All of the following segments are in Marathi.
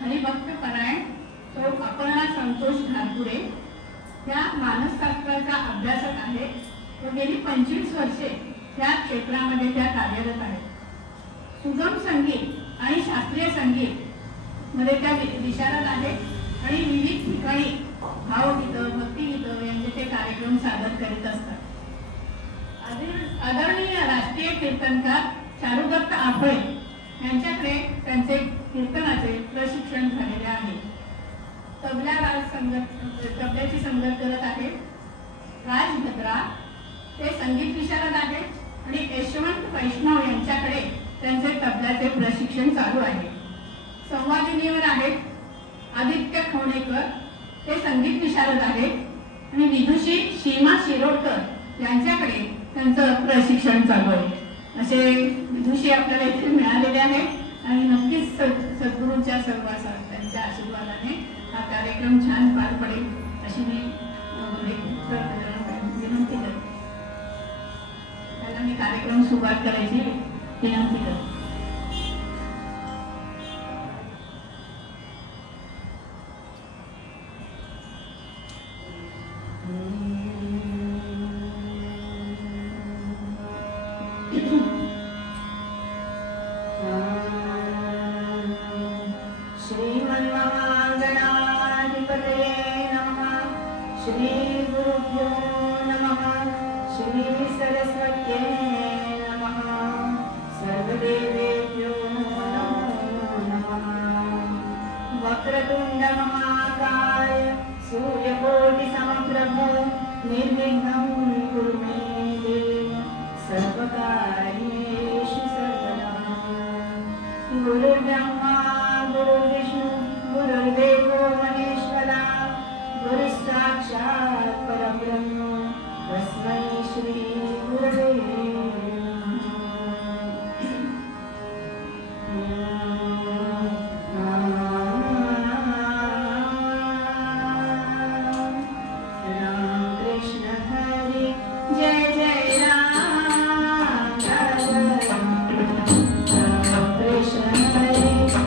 हरिभक्त परायण तो अपर्णा संतोष घारपुरे त्या मानसशास्त्राचा अभ्यासक आहे. तो गेली 25 वर्षे त्या क्षेत्रामध्ये त्या कार्यरत आहेत. सुगम संगीत आणि शास्त्रीय संगीत मध्ये त्या विशारद आहेत आणि विविध ठिकाणी भावगीतं भक्तिगीतं यांचे ते कार्यक्रम सादर करीत असतात. आदरणीय राष्ट्रीय कीर्तनकार चारुदत्त आफळे यांच्याकडे त्यांचे कीर्तनाचे प्रशिक्षण झालेले आहे. तबल्याची संगत करत आहेत राज भद्रा, ते संगीत विशारद आहेत आणि यशवंत वैष्णव यांच्याकडे त्यांचे तबल्याचे प्रशिक्षण चालू आहे. संवादिनीवर आहेत आदित्य खवणेकर, ते संगीत विशारद आहेत आणि विदुषी सीमा शिरोडकर यांच्याकडे त्यांचं प्रशिक्षण चालू आहे. असे विदुषी आपल्याला इथे मिळालेले आहेत आणि नक्कीच सद्गुरूंच्या सहवासात त्यांच्या आशीर्वादाने हा कार्यक्रम छान पार पडेल अशी मी विनंती करते. त्याला मी कार्यक्रम सुरुवात करायची विनंती करते. वक्रतुंड महाकाय सूर्यकोटि समप्रभ निर्विघ्नं कुरु मे देव सर्वकार्येषु सर्वदा. गुरुर्ब्रह्मा गुरुर्विष्णु गुरुर्देवो महेश्वरा गुरुः साक्षात् परब्रह्म तस्मै श्री गुरवे Krishna Hare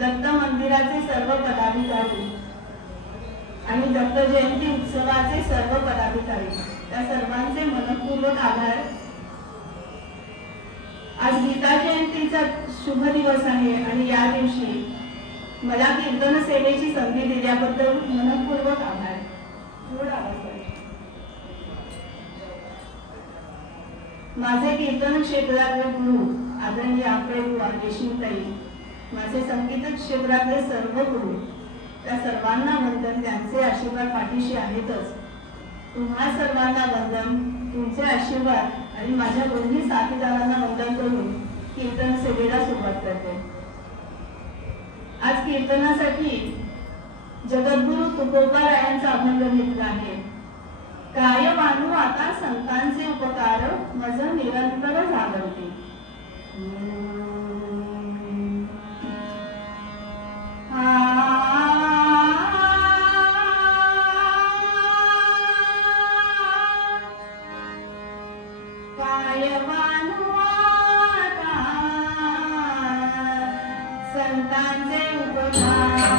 दत्त मंदिराचे सर्व पदाधिकारी आणि दत्त जयंती उत्सवाचे सर्व पदाधिकारी, त्या सर्वांचे मनपूर्वक आभार. आज गीता जयंतीचा शुभ दिवस आहे आणि या दिवशी मला कीर्तन सेवेची संधी दिल्याबद्दल मनपूर्वक आभार. माझे कीर्तन क्षेत्रातले गुरु आदरणीय आपले रेशीमताई, माझे संगीत क्षेत्रातले सर्व गुरु, त्या सर्वांना वंदन. त्यांचे आशीर्वाद पाठीशी आहेतच. तुम्हा सर्वांना वंदन. तुमचे आशीर्वाद आणि माझ्या दोन्ही साथीदारांना वंदन करून कीर्तन सेवेला सुरुवात करते. आज कीर्तनासाठी जगद्गुरु तुकोबारायांचा अभंग घेतला आहे. काय मानू आता संतांचे उपकार, मज निरंतर जागवते. काय मानू आता संतांचे उपकार,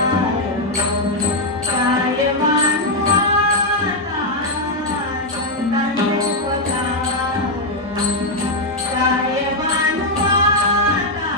काय मानू आता संतांचे उपकार, काय मानू आता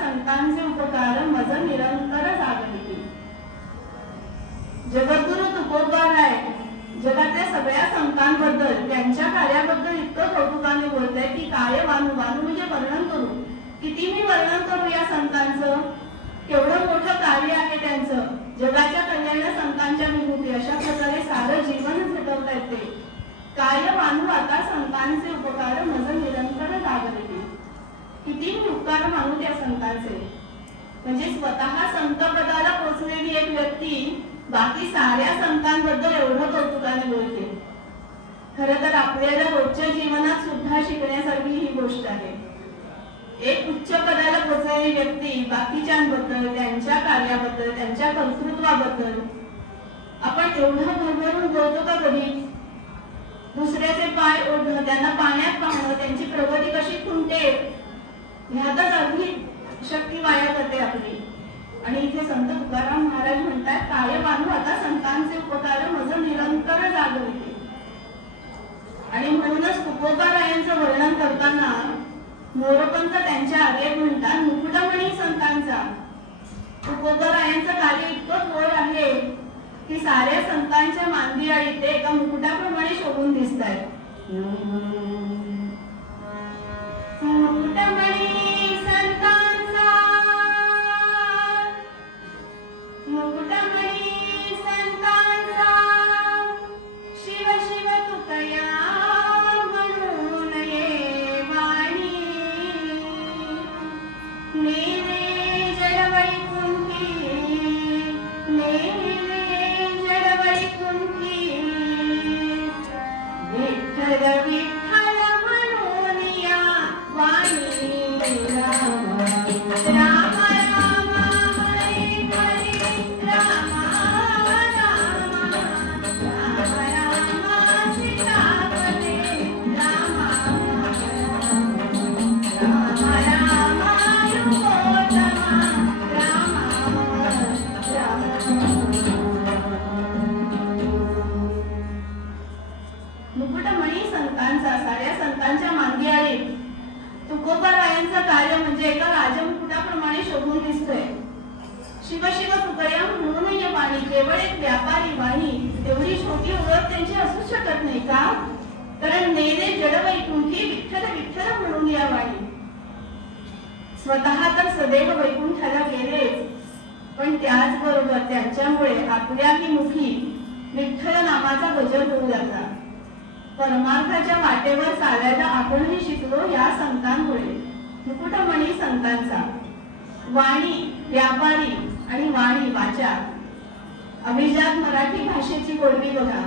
संतांचे उपकार. जगद्गुरु तुकोबाराय जगातल्या सगळ्या संतांबद्दल त्यांच्या कार्याबद्दल इतकं कौतुकाने बोलताय की काय वानू वानू म्हणजे वर्णन करू. किती मी वर्णन करू या संतांचं. केवढं मोठं कार्य आहे त्यांचं. जगाच्या कल्याण संतांच्या विभूती अशा प्रकारे सारं जीवन झटवतायत ते. काय वानू आता संतांचे उपकार मज निरंतर जागरिते. किती मी उपकार मानू त्या संतांचे. म्हणजे स्वतः संतपदाला पोचलेली एक व्यक्ती बाकी साऱ्या संतांबद्दल एवढं कौतुकाने बोलते. खरं तर आपल्याला रोजच्या जीवनात सुद्धा शिकण्यासारखी ही गोष्ट आहे. एक उच्च पदाला पोहोचलेली व्यक्ती बाकीच्यांबद्दल, त्यांच्या कार्याबद्दल, त्यांच्या कर्तृत्वाबद्दल आपण एवढं भरभरून बोलतो का कधी? दुसऱ्याचे पाय ओढणं, त्यांना पाण्यात पाहणं, त्यांची प्रगती कशी खुंटते ह्यातच अगदी शक्ती वाया करते आपली. आणि इथे संत तुकाराम महाराज म्हणतात, काय बांधू आता संतांचे उपकार मज निरंतर जागविते. आणि म्हणूनच तुकोबारायांचं वर्णन करताना मोरोपंत त्यांच्या आर्येत म्हणतात, मुकुटमणी संतांचा. तुकोबारायांचं कार्य इतकं थोर आहे की साऱ्या संतांच्या मांदियाळी ते एका मुकुटाप्रमाणे शोभून दिसत आहेत. मुकुटमणी संतांचा, मुकुटमणी संतांचा, शिव शिव तुकया म्हणून ये वाणी. नेरे जड वैकुंठी, नेरे जड वैकुंठी, विठ्ठल विठ्ठल म्हणून या वाणी. राम राम राम हरी हरी राम राम राम राम सीतापते राम राम राम योगोत्तमा राम मुकुटमणी संतांचा, साऱ्या संतांच्या मांदियाळी तुकोबारायांचं कार्य म्हणजे एका राजमुकुटाप्रमाणे शोभून दिसतोय. शिव शिव तुकया म्हणून ये वाणी. केवळ एक व्यापारी वाणी एवढी छोटी ओळख त्यांची असू शकत नाही का? कारण नेरे जड वैकुंठी, विठ्ठल विठ्ठल म्हणून या वाणी. स्वतः तर सदैव वैकुंठाला गेलेच, पण त्याचबरोबर त्यांच्यामुळे आपल्याही मुखी विठ्ठल नामाचा गजर होऊ लागला. परमार्थाच्या वाटेवर चालायला आपणही शिकलो या संतांमुळे. मुकुटमणी संतांचा. वाणी व्यापारी आणि वाणी वाचा. अभिजात मराठी भाषेची गोडवी बघा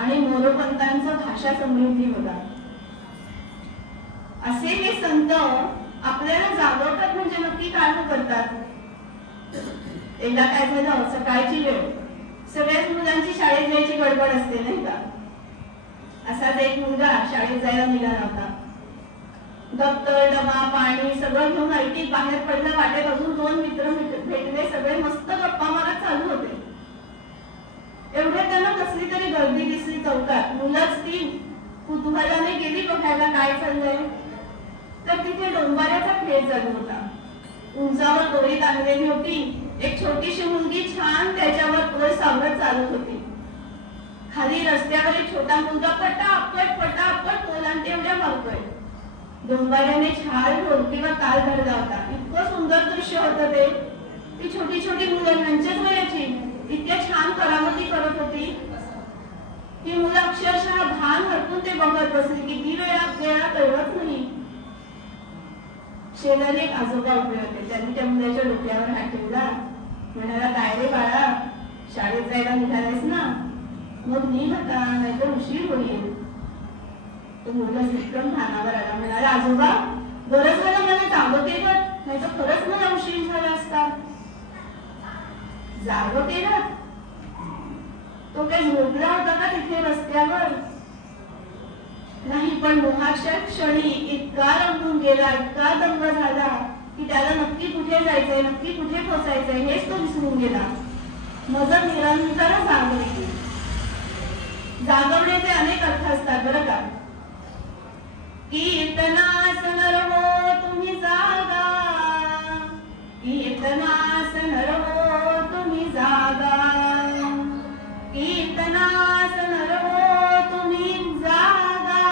आणि मोरोपंतांचं भाषा समृद्धी बघा. असे हे संत आपल्याला जागवतात म्हणजे नक्की काय करतात? एकदा काय झालं, सकाळची वेळ, सगळ्याच मुलांची शाळेत जायची गडबड असते नाही का? असाच एक मुलगा शाळेत जायला निघाला होता. दप्तर डबा पाणी सगळं घेऊन ऐटीत बाहेर पडला. वाटेत अजून 2 मित्र भेटले. सगळे मस्त गप्पा मारत चालू होते. एवढ्यात त्यांना कसली तरी गर्दी दिसली चौकात. मुलंच ती कुतूहलाने गेली बघायला काय चाललंय. तर तिथे डोंबाऱ्याचा खेळ चालू होता. उंचावर दोरी टांगलेली होती. एक छोटीशी मुलगी छान त्याच्यावर पुढे सावरत चालत होती. खाली रस्त्यावर एक छोटा मुलगा पटापट पटापट ओलांडे एवढ्या मारतोय. डोंबाऱ्याने छाल ढोलकीवर ताल धरला होता. इतकं सुंदर दृश्य होतं ते. ती छोटी छोटी मुलं त्यांच्याच वयाची इतक्या छान करामती करत होती. ही मुलं अक्षरशः भान हरपून ते बघत बसली. किती वेळा कळत नाही. शेजारी एक आजोबा उभे होते. त्यांनी त्या मुलाच्या डोक्यावर हात ठेवला. म्हणाला, काय रे बाळा, शाळेत जायला निघालायस ना? मग निघ आता, नाहीतर उशीर होईल. तो मुलगा विक्रम भानावर आला. म्हणाला, आजोबा बरं झालं मला जागवते ना, नाहीतर खरंच मला उशीर झाला असता. जागवते ना? तो काही झोपला होता का तिथे रस्त्यावर? नाही, पण मोहाच्या क्षणी इतका रंगून गेला, इतका दंग झाला की त्याला नक्की कुठे जायचंय, नक्की कुठे पोचायचंय हेच तो विसरून गेला. मजर निरंतर जागवली. जागवण्याचे अनेक अर्थ असतात बरं का. कीर्तनास नर हो तुम्ही जागा, कीर्तनास नर हो तुम्ही जागा, कीर्तनास नर हो तुम्ही जागा,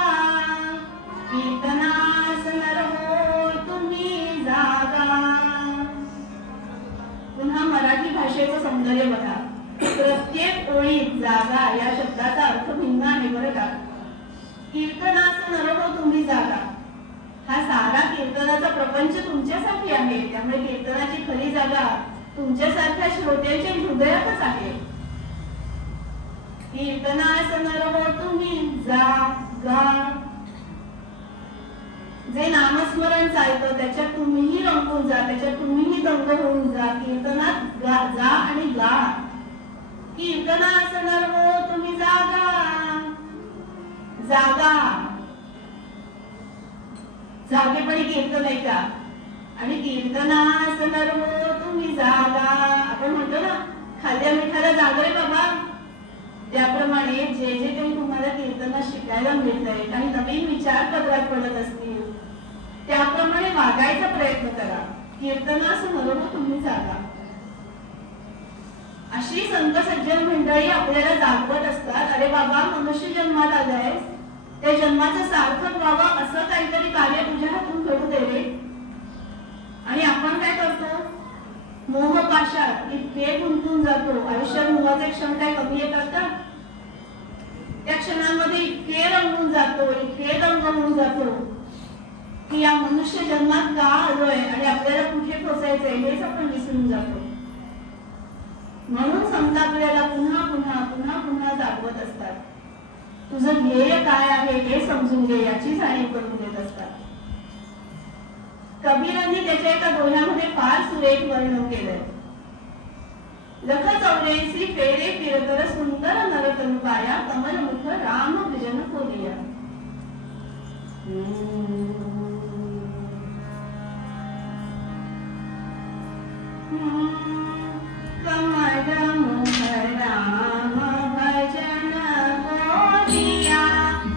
कीर्तनास नर हो तुम्ही जागा. पुन्हा मराठी भाषेचं सौंदर्य बघा. प्रत्येक ओळीत जागा या शब्दाचा अर्थ भिन्न आहे बरं का. कीर्तनाचं नर हो तुम्ही जागा, हा सारा कीर्तनाचा प्रपंच तुमच्यासाठी आहे. त्यामुळे कीर्तनाची खरी जागा तुमच्यासारख्या श्रोत्यांच्या हृदयातच आहे. कीर्तनास नरो तुम्ही जागा. जे नामस्मरण चालतं त्याच्यात तुम्हीही रंगून जा, त्याच्यात तुम्हीही दंग होऊन जा. कीर्तनात जा आणि गा. कीर्तनास नरो तुम्ही जागा. जागा जागेपणी कीर्तन आहे का? आणि कीर्तनास नरो तुम्ही जागा. आपण म्हणतो ना खाल्ल्या मिठाला जागा रे बाबा. त्याप्रमाणे जे जे काही तुम्हाला कीर्तनात शिकायला मिळतंय, काही नवीन विचार पदरात पडत असतील, त्याप्रमाणे वागायचा प्रयत्न करा. कीर्तनास नरो तुम्ही जागा. अशी संत सज्जन मंडळी आपल्याला जागवत असतात. अरे बाबा, मनुष्य जन्मात आलाय, त्या जन्माचं सार्थक व्हावं असं काहीतरी कार्य तुझ्या हातून घडू दे रे. आणि आपण काय करतो? मोहपाशात इतके गुंतून जातो. आयुष्यात मोहाचे क्षण काय कमी येतात का? त्या क्षणांमध्ये इतके रंगून जातो, इतके दंग होऊन जातो की या मनुष्य जन्मात का आलोय आणि आपल्याला कुठे पोचायचंय हेच आपण विसरून जातो. म्हणून संत आपल्याला पुन्हा पुन्हा पुन्हा पुन्हा जागवत असतात. तुझं ध्येय काय आहे हे समजून घे याची जाणीव करून देत असतात. कबीरांनी त्याच्या एका दोह्यामध्ये फार सुरेख वर्णन केलंय. लख 84 फेरे फिरकर सुंदर नरतनु पाया, कमलमुख राम भजन कोरिया. कमलमुख राम भजन कोरिया,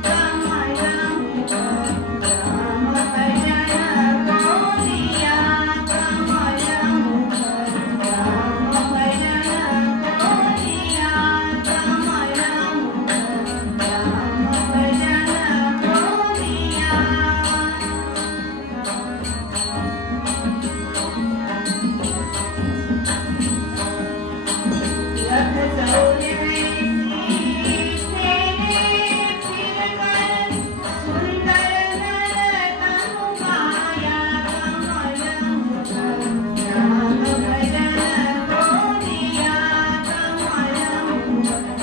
कमलमुख राम भजन कोरिया, कमलमुख राम भजन कोरिया, कमलमुख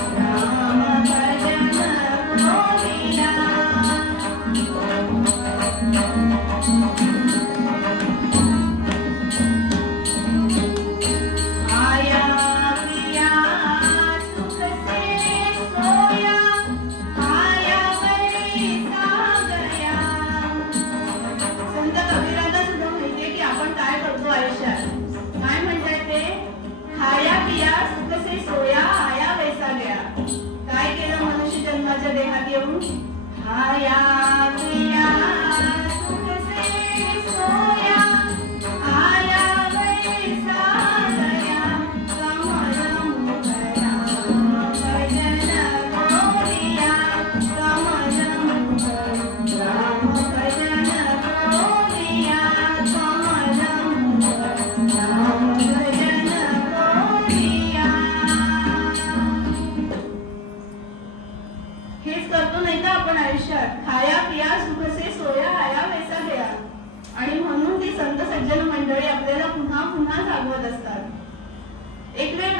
राम भजन कोरिया.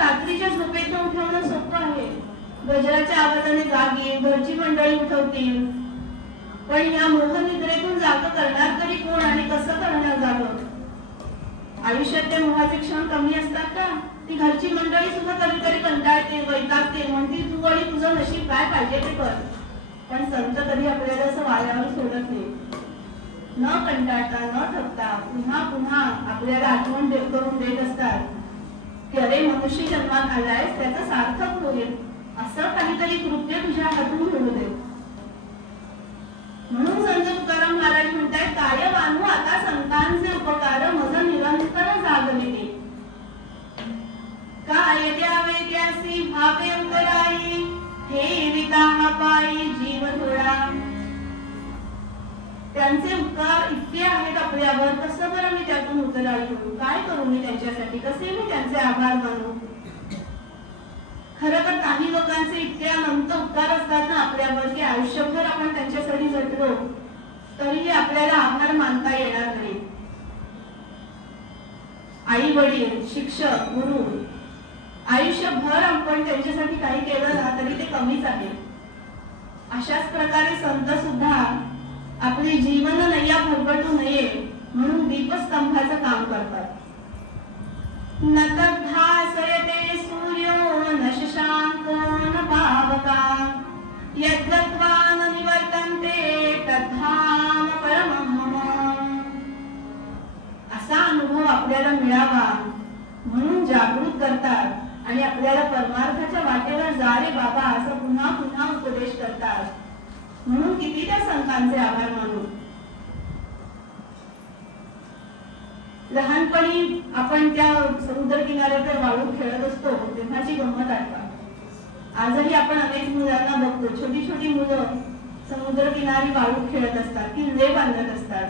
रात्रीच्या झोपेतून उठवणं सोपं आहे. गजराच्या आवाजाने जागी घरची मंडळी उठवतील, पण या मोहनिद्रेतून जाग करणार तरी कोण आणि कसं करणार जाग? आयुष्यात ते मोहाचे क्षण कमी असतात का? ती घरची मंडळी सुद्धा कधीतरी कंटाळते, वैतागते, म्हणती तू आणि तुझं नशीब काय पाहिजे ते कर. पण संत कधी आपल्याला असं वाऱ्यावर सोडत नाही. न कंटाळता न थकता पुन्हा पुन्हा आपल्याला आठवण करून देत असतात की अरे मनुष्य जन्मात आलाय, त्याचं सार्थक होईल असं काहीतरी कृत्य तुझ्या हातून घडू दे. म्हणून संत तुकाराम महाराज म्हणतात, काय वानू आता संतांचे उपकार मज निरंतर जागविते. काय द्यावे त्यासी भावे उतराई, ठेविता हा पायी जीव थोडा. त्यांचे उपकार इतके आहेत आपल्यावर, कसं बरं मी त्यातून उतराई करू? काय करू मी त्यांच्यासाठी? कसे मी त्यांचे आभार मानू? खरं तर काही लोकांचे इतके अनंत उपकार असतात ना आपल्यावर की आयुष्यभर आपण त्यांच्यासाठी झटलो तरीही आपल्याला आभार मानता येणार नाही. आई वडील, शिक्षक, गुरु आयुष्यभर आपण त्यांच्यासाठी काही केलं ना तरी ते कमीच आहे. अशाच प्रकारे संत सुद्धा आपली जीवन नय्या भरकटू नये म्हणून दीपस्तंभाचं काम करतात. न तद्भासयते सूर्यो न शशांको न पावका यद्गत्वा न निवर्तन्ते तद्धाम परमं मम. असा अनुभव आपल्याला मिळावा म्हणून जागृत करतात आणि आपल्याला परमार्थाच्या वाटेवर जा रे बाबा असं पुन्हा पुन्हा उपदेश करतात. म्हणून किती त्या संतांचे आभार मानू. लहानपणी आपण त्या समुद्र किनाऱ्यावर वाळूत खेळत असतो तेव्हाची गंमत आठवा. आजही आपण अनेक मुलांना बघतो, छोटी छोटी मुलं समुद्र किनारी वाळूत खेळत असतात, किल्ले बांधत असतात.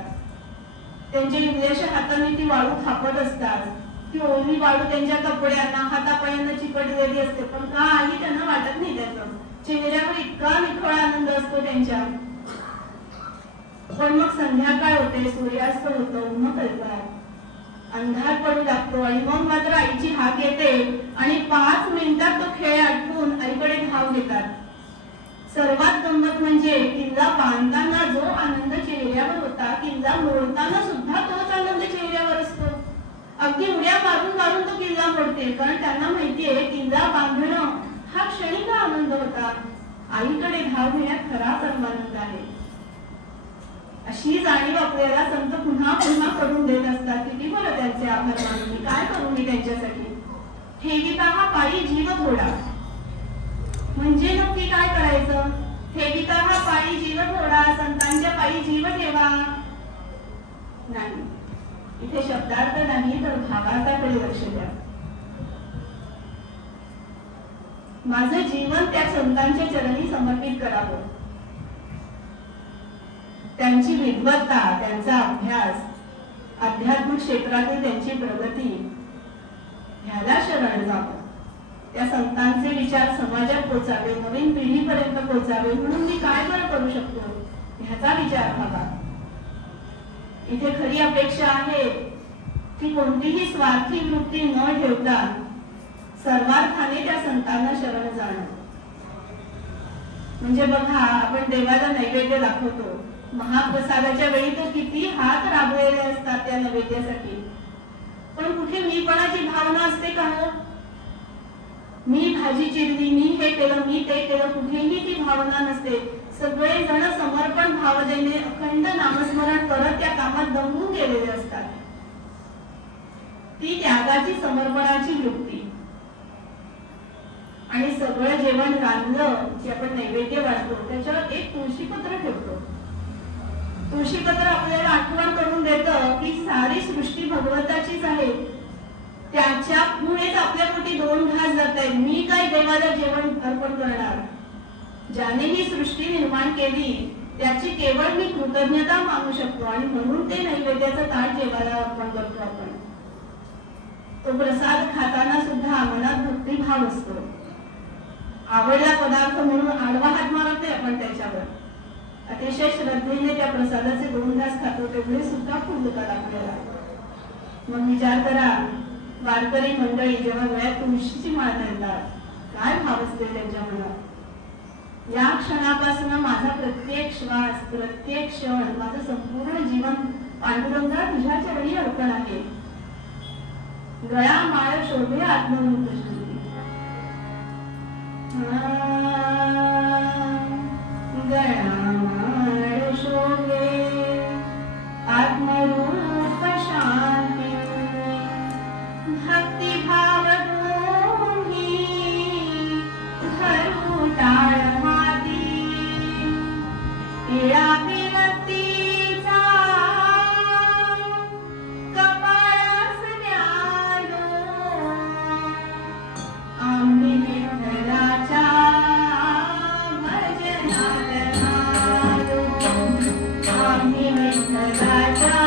त्यांच्या इंग्लिश हाताने ती वाळू थापत असतात. ती ओली वाळू त्यांच्या कपड्यांना हातापायांना चिकटलेली असते पण काही त्यांना वाटत नाही. त्याचं चेहऱ्यावर इतका निखळ आनंद असतो त्यांच्या. पण मग संध्याकाळ होते, सूर्यास्त होतो, ऊन पडतात, अंधार पडू लागतो आणि मग मात्र आईची हाक येते आणि 5 मिनिटात तो खेळ आटपून आईकडे धाव घेतात. सर्वात गंमत म्हणजे किल्ला बांधताना जो आनंद चेहऱ्यावर होता किल्ला मोडताना सुद्धा तोच आनंद चेहऱ्यावर असतो. अगदी उड्या मारून मारून तो किल्ला मोडते कारण त्यांना माहितीये किल्ला बांधणं हा क्षणिक आनंद होता. आईकडे धाव घेण्यात खराच आनंद आहे. अशी जाणीव आपल्याला संत पुन्हा पुन्हा करून देत असतात. किती बरं त्यांचे आभार मानून. मी काय करू मी त्यांच्यासाठी. ठेविता हा पायी जीव थोडा म्हणजे नक्की काय करायचं. ठेविता हा पायी जीव थोडा, संतांच्या पायी जीव ठेवा नाही. इथे शब्दार्थ नाही तर भावार्थाकडे लक्ष द्या. माझं जीवन त्या संतांच्या चरणी समर्पित करावं. त्यांची विद्वत्ता, त्यांचा अभ्यास, आध्यात्मिक क्षेत्रातील त्यांची प्रगती ह्याला शरण जावं. त्या संतांचे विचार समाजात पोचावे, नवीन पिढीपर्यंत पोचावे म्हणून मी काय बरं करू शकतो ह्याचा विचार व्हावा. इथे खरी अपेक्षा आहे की कोणतीही स्वार्थी वृत्ती न ठेवता सर्वार्थाने त्या संतांना शरण जाणं. म्हणजे बघा आपण देवाला नैवेद्य दाखवतो, महाप्रसादाच्या वेळी तो किती हात राबलेले असतात त्या नैवेद्यासाठी. पण कुठे मीपणाची भावना असते का हो. मी भाजी चिरली, मी हे केलं, मी ते केलं, कुठेही ती भावना नसते. सगळे जण समर्पण भावनेने अखंड नामस्मरण करत त्या कामात दमून गेलेले असतात. ती त्यागाची समर्पणाची वृत्ती. आणि सगळं जेवण रांधलं की आपण नैवेद्य वाढतो त्याच्यावर एक तुळशीपत्र ठेवतो. तुळशीपत्र आपल्याला आठवण करून देतं की सारी सृष्टी भगवंताचीच आहे. त्याच्यामुळेच आपल्या पोटी 2 घास जात आहेत. मी काय देवाला जेवण अर्पण करणार. ज्याने ही सृष्टी निर्माण केली त्याची केवळ मी कृतज्ञता मानू शकतो आणि म्हणून ते नैवेद्याचं ताट देवाला अर्पण करतो आपण. तो प्रसाद खाताना सुद्धा मनात भक्तिभाव असतो. आवडला पदार्थ म्हणून आडवा हात मारत नाही आपण त्याच्यावर. अतिशय श्रद्धेने त्या प्रसादाचे 2 घास खातो तेवढे सुद्धा फुलतात आपल्याला. मग विचार करा वारकरी मंडळी जेव्हा गळ्यात तुळशीची माळ घालतात काय भाव असते त्यांच्या मनात. या क्षणापासून माझा प्रत्येक श्वास, प्रत्येक क्षण, माझं संपूर्ण जीवन पांडुरंगा तुझ्या चरणी अर्पण आहे. गळा माळ शोभे आत्मरूप दृष्टी. गळा माळ शोभे आत्मरूप शांती. भक्तिभाव दोन्ही धरू टाळ हाती. इळा विरक्तीचा कपाळास न्यालो. आम्ही विठ्ठलाच्या भजनात आलो. आम्ही विठ्ठलाच्या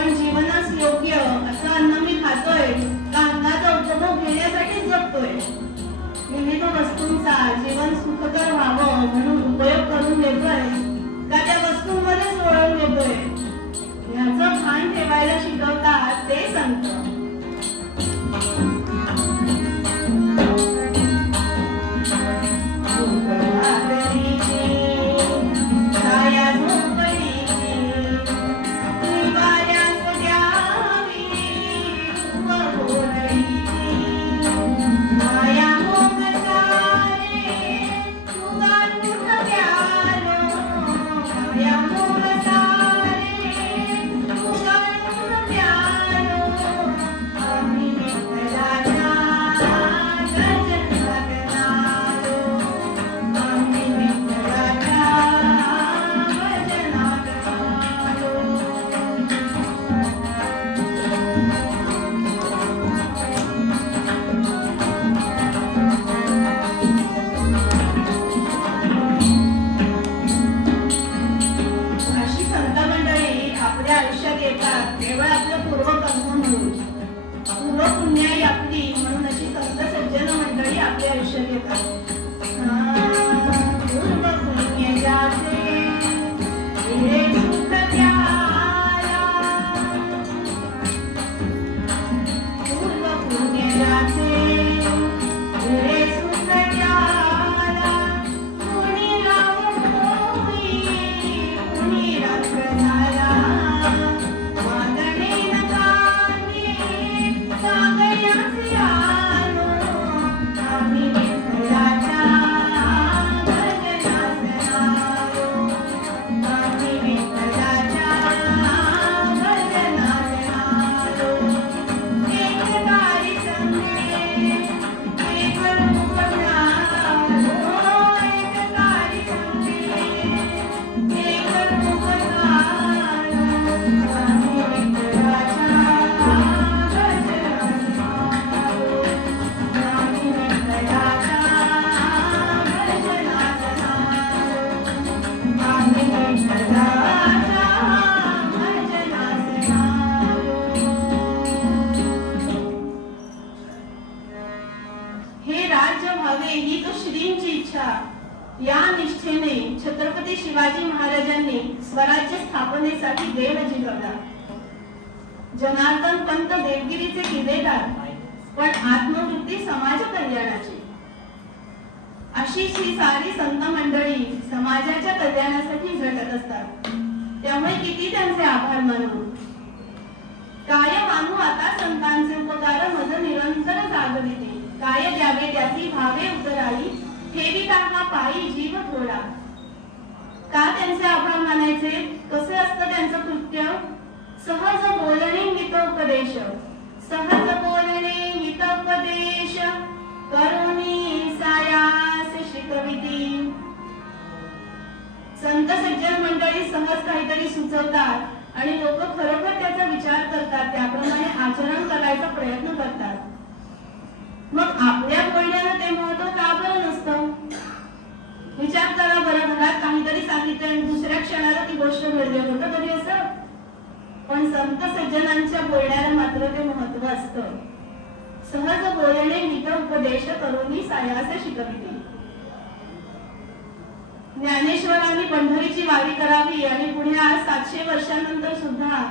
पण जीवनास योग्य असं अन्न मी खातोय का अन्नाचा उपभोग घेण्यासाठी जगतोय? विविध वस्तूंचा जीवन सुखकर व्हावं म्हणून उपयोग करून घेतोय का त्या वस्तूंमध्येच वळून घेतोय? याचं भान ठेवायला शिकवतात ते संत. या निष्ठेने छत्रपती शिवाजी महाराजांनी स्वराज्य स्थापनेसाठी देव जिंकवला. जनार्दन पंत देवगिरीचे किल्लेदार, पण आत्मवृत्ती समाज कल्याणाची. अशीच ही सारी संत मंडळी समाजाच्या कल्याणासाठी झटत असतात. त्यामुळे किती त्यांचे आभार मानू. काय मानू आता संतांचे उपकार मज निरंतर जागविते. काय द्यावे त्याची भावे उतराई, ठेविता हा पायी जीव थोडा. का त्यांचे आभार मानायचे? कसे असतं त्यांचं कृत्य? सहज बोलणे हितोपदेश, सहज बोलणे हितोपदेश, करुणी सायास शिकविती. संत सज्जन मंडळी सहज काहीतरी सुचवतात आणि लोक खरोखर त्याचा विचार करतात, त्याप्रमाणे आचरण करायचा प्रयत्न करतात. मग आपल्या बोलण्याला ते महत्व का बरं नसतं? विचार करा बरं, घरात काहीतरी सांगितलं आणि दुसऱ्या क्षणाला ती गोष्ट घडली, होतं कधी असं? पण संत सज्जनांच्या बोलण्याला मात्र ते महत्व असतं. सहज बोलणे हित उपदेश, करुणी सायास शिकविते. ज्ञानेश्वरांनी पंढरीची वारी करावी आणि पुढे आज 700 वर्षांनंतर सुद्धा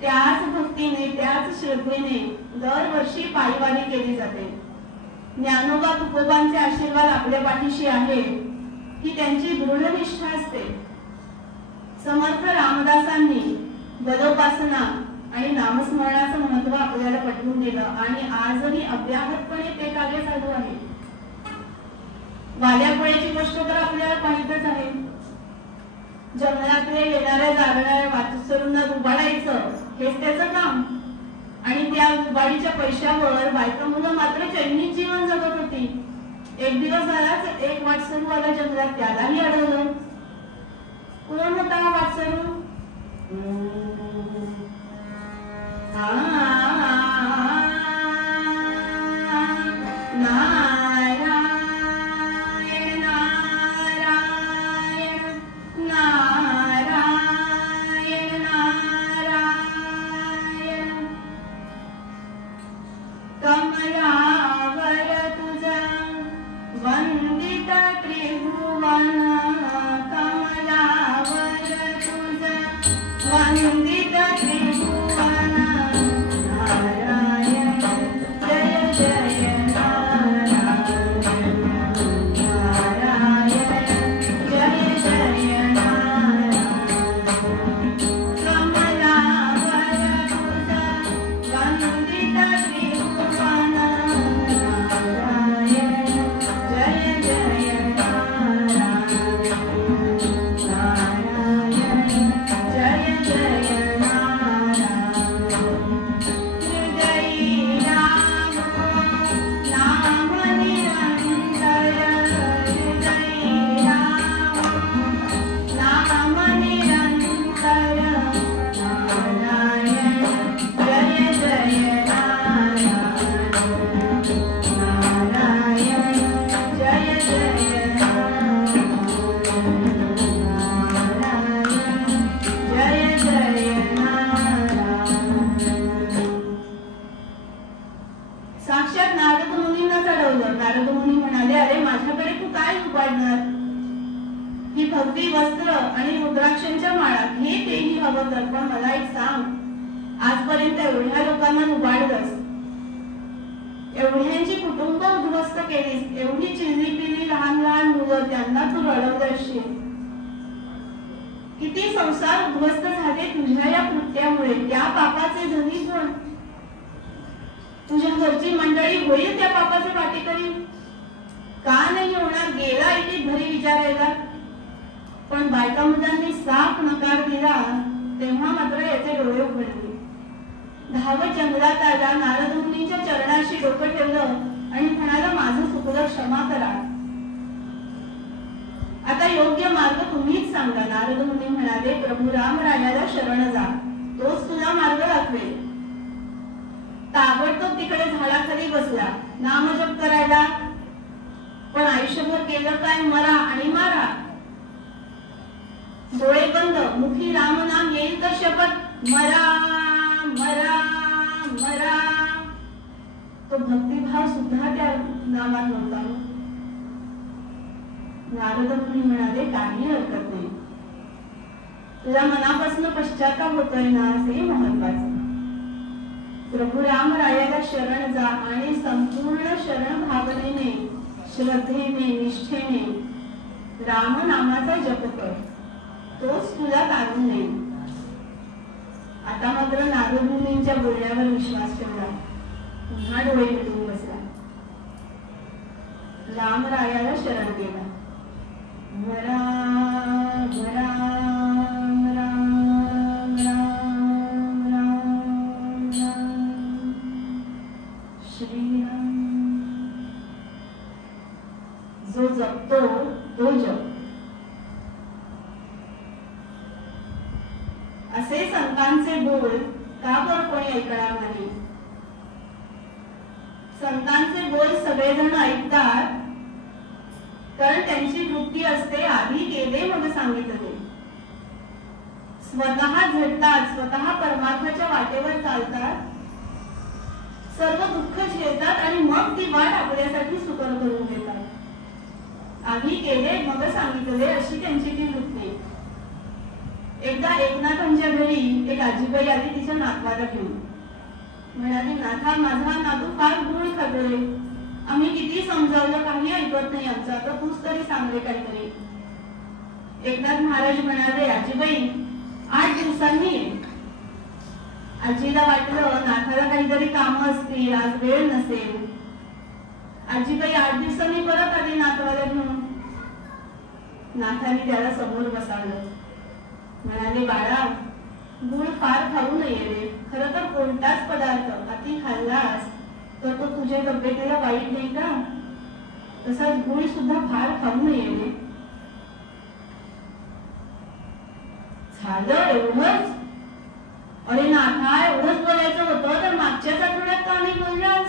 त्याच भक्तीने त्याच श्रद्धेने दरवर्षी पायीवारी केली जाते. ज्ञानोबा तुकोबांचे आशीर्वाद आपल्या पाठीशी आहे ही त्यांची दृढ निष्ठा असते. समर्थ रामदासांनी बलोपासना आणि नामस्मरणाचं महत्व आपल्याला पटवून दिलं आणि आजही अव्याहतपणे ते कार्य चालू आहे. वाल्यापोळ्याची गोष्ट तर आपल्याला माहितच आहे. जंगलातल्या येणाऱ्या जाणाऱ्या वाचूसरूंना दुबाडायचं हेच त्याचं काम. आणि त्या दुबाडीच्या पैशावर बायका मुलं मात्र चैनीत जीवन जगत होती. एक दिवस झालाच एक वाटसरू आला जंगलात, त्यालाही अडवलं. कोण होता हा वाटसरू? काय उपाडणार? ही भगवी वस्त्र आणि रुद्राक्षांच्या माळा हे तेही हवं तर, पण मला एक सांग, आजपर्यंत एवढ्या लोकांना उभाडलंस, एवढ्यांची कुटुंब उद्ध्वस्त केलीस, एवढी चिल्ली पिल्ली लहान लहान मुलं त्यांना तू रडवलंशील, किती संसार उद्ध्वस्त झाले तुझ्या या कृत्यामुळे. त्या पापाचे धनी कोण? तुझ्या घरची मंडळी होईल त्या पापाचे वाटेकरी? का नाही होणार? गेला एक घरी विचारायला, पण बायका मुलांनी साफ नकार दिला तेव्हा मात्र याचे डोळे उघडले. धावत जंगलात आला, नारद मुनींच्या चरणाशी डोकं ठेवलं आणि म्हणाला, माझं चुकलं, क्षमा करा. आता योग्य मार्ग तुम्हीच सांगा. नारद मुनी म्हणाले, प्रभू रामरायाला शरण जा, तोच तुला मार्ग दाखवेल. ताबडतोब तिकडे झाडाखाली बसला नामजप करायला, पण आयुष्यभर केलं काय? मरा आणि मारा. डोळे बंद, मुखी राम नाम येईल तर शपथ, मरा मरा मरा. तो भक्तिभाव सुद्धा त्या नामात नव्हता. नारद मुनी म्हणाले, काही हरकत नाही, तुझ्या मनापासून पश्चाताप होतोय ना, ते महत्वाचं. प्रभू रामरायाला शरण जा आणि संपूर्ण शरण भावनेने, श्रद्धेने, निष्ठेने राम नामाचा जप कर, तोच तुला तारून देईल. आता मात्र नारद मुनींच्या बोलण्यावर विश्वास ठेवला, पुन्हा डोळे मिटून बसला, रामरायाला शरण गेला. राम राम राम राम राम राम श्रीराम. जो जपतो तो जप. असे संतांचे बोल का बरं कोणी ऐकणार नाही? संतांचे बोल सगळेजण ऐकतात कारण त्यांची वृत्ती असते, आधी केले मग सांगितले. स्वतः झटतात, स्वतः परमात्म्याच्या वाटेवर चालतात, सर्व दुःख झेलतात आणि मग ती वाट आपल्यासाठी सुकर करून देतात. आधी केले मग सांगितले अशी त्यांची ती वृत्ती. एकदा एकनाथांच्या घरी एक आजीबाई आली तिच्या नातवाला घेऊन. म्हणाली, नाथा, माझा नातू फार गुळ खातोय, आम्ही किती समजावलं काही ऐकत नाही आमचं, आता तूच तरी सांग रे काहीतरी. एकनाथ महाराज म्हणाले, आजीबाई 8 दिवसांनी ये. आजीला वाटलं नाथाला काहीतरी कामं असतील, आज वेळ नसेल. आजीबाई 8 दिवसांनी परत आली नातवाला घेऊन. नाथाने त्याला समोर बसावलं. म्हणाले, बाळा, गुळ फार खाऊ नये रे. खरं तर कोणताच पदार्थ अति खाल्लास तर तो तुझ्या तब्येतीला वाईट नाही का? तसाच गुळ सुद्धा फार खाऊ नये रे. झालं एवढंच? अरे नाथा, एवढंच बोलायचं होतं तर मागच्याच आठवड्यात का नाही बोललास?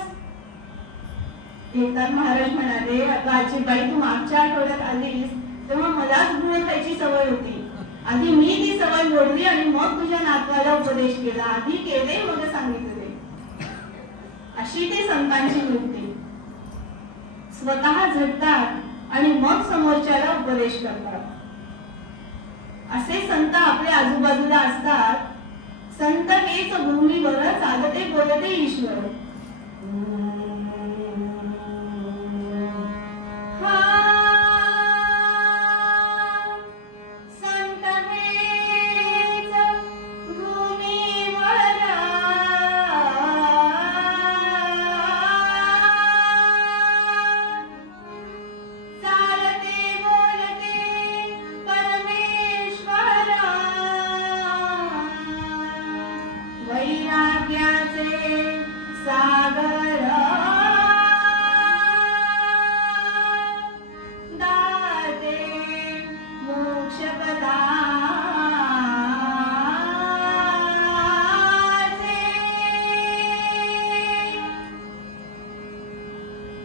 एकनाथ महाराज म्हणाले, आता आजीबाई, तू मागच्या आठवड्यात आलीस तेव्हा मलाच गुळ खायची सवय होती. आधी मी ती सवय मोडली आणि मग तुझ्या नातवाला उपदेश केला. आधी केले मग सांगितले. अशी ती संतांची वृत्ती. स्वतः झटतात आणि मग समोरच्याला उपदेश करतात. असे संत आपल्या आजूबाजूला असतात. संत हेच भूमीवर चालते बोलते ईश्वर.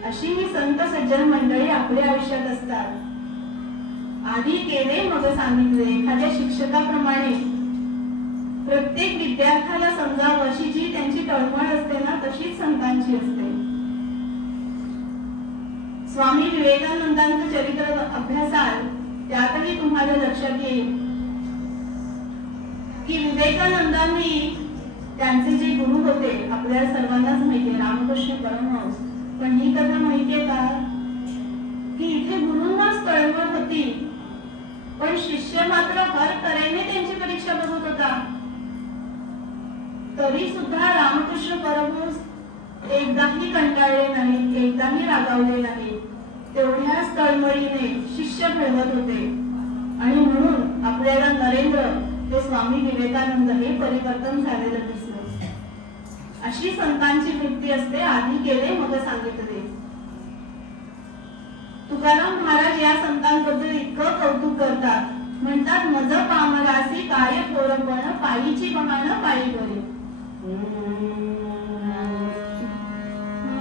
अशी ही संत सज्जन मंडळी आपल्या आयुष्यात असतात. आधी केले मग सांगितले. एखाद्या शिक्षकाप्रमाणे प्रत्येक विद्यार्थ्याला समजावं अशी जी त्यांची तळमळ असते ना, तशीच संतांची असते. स्वामी विवेकानंदांचं चरित्र अभ्यासाल त्यातही तुम्हाला लक्षात येईल की विवेकानंदांनी त्यांचे जे गुरु होते आपल्याला सर्वांनाच माहितीये, रामकृष्ण परमहंस. पण ही कथा माहितीये का की इथे गुरूंनाच तळमळ होती, पण शिष्य मात्र हर तऱ्हेने त्यांची परीक्षा बघत होता. तरी सुद्धा रामकृष्ण परमहंस एकदाही कंटाळले नाहीत, एकदाही रागावले नाहीत. तेवढ्याच तळमळीने शिष्य घडवत होते. आणि म्हणून आपल्याला नरेंद्र ते स्वामी विवेकानंद हे परिवर्तन झालेलं दिसलं. अशी संतांची वृत्ती असते, आधी केले मग सांगितले. तुकाराम महाराज या संतांबद्दल इतकं कौतुक करतात, म्हणतात मज पामरासी काय थोरपण पायीची बहाण पायी बरी.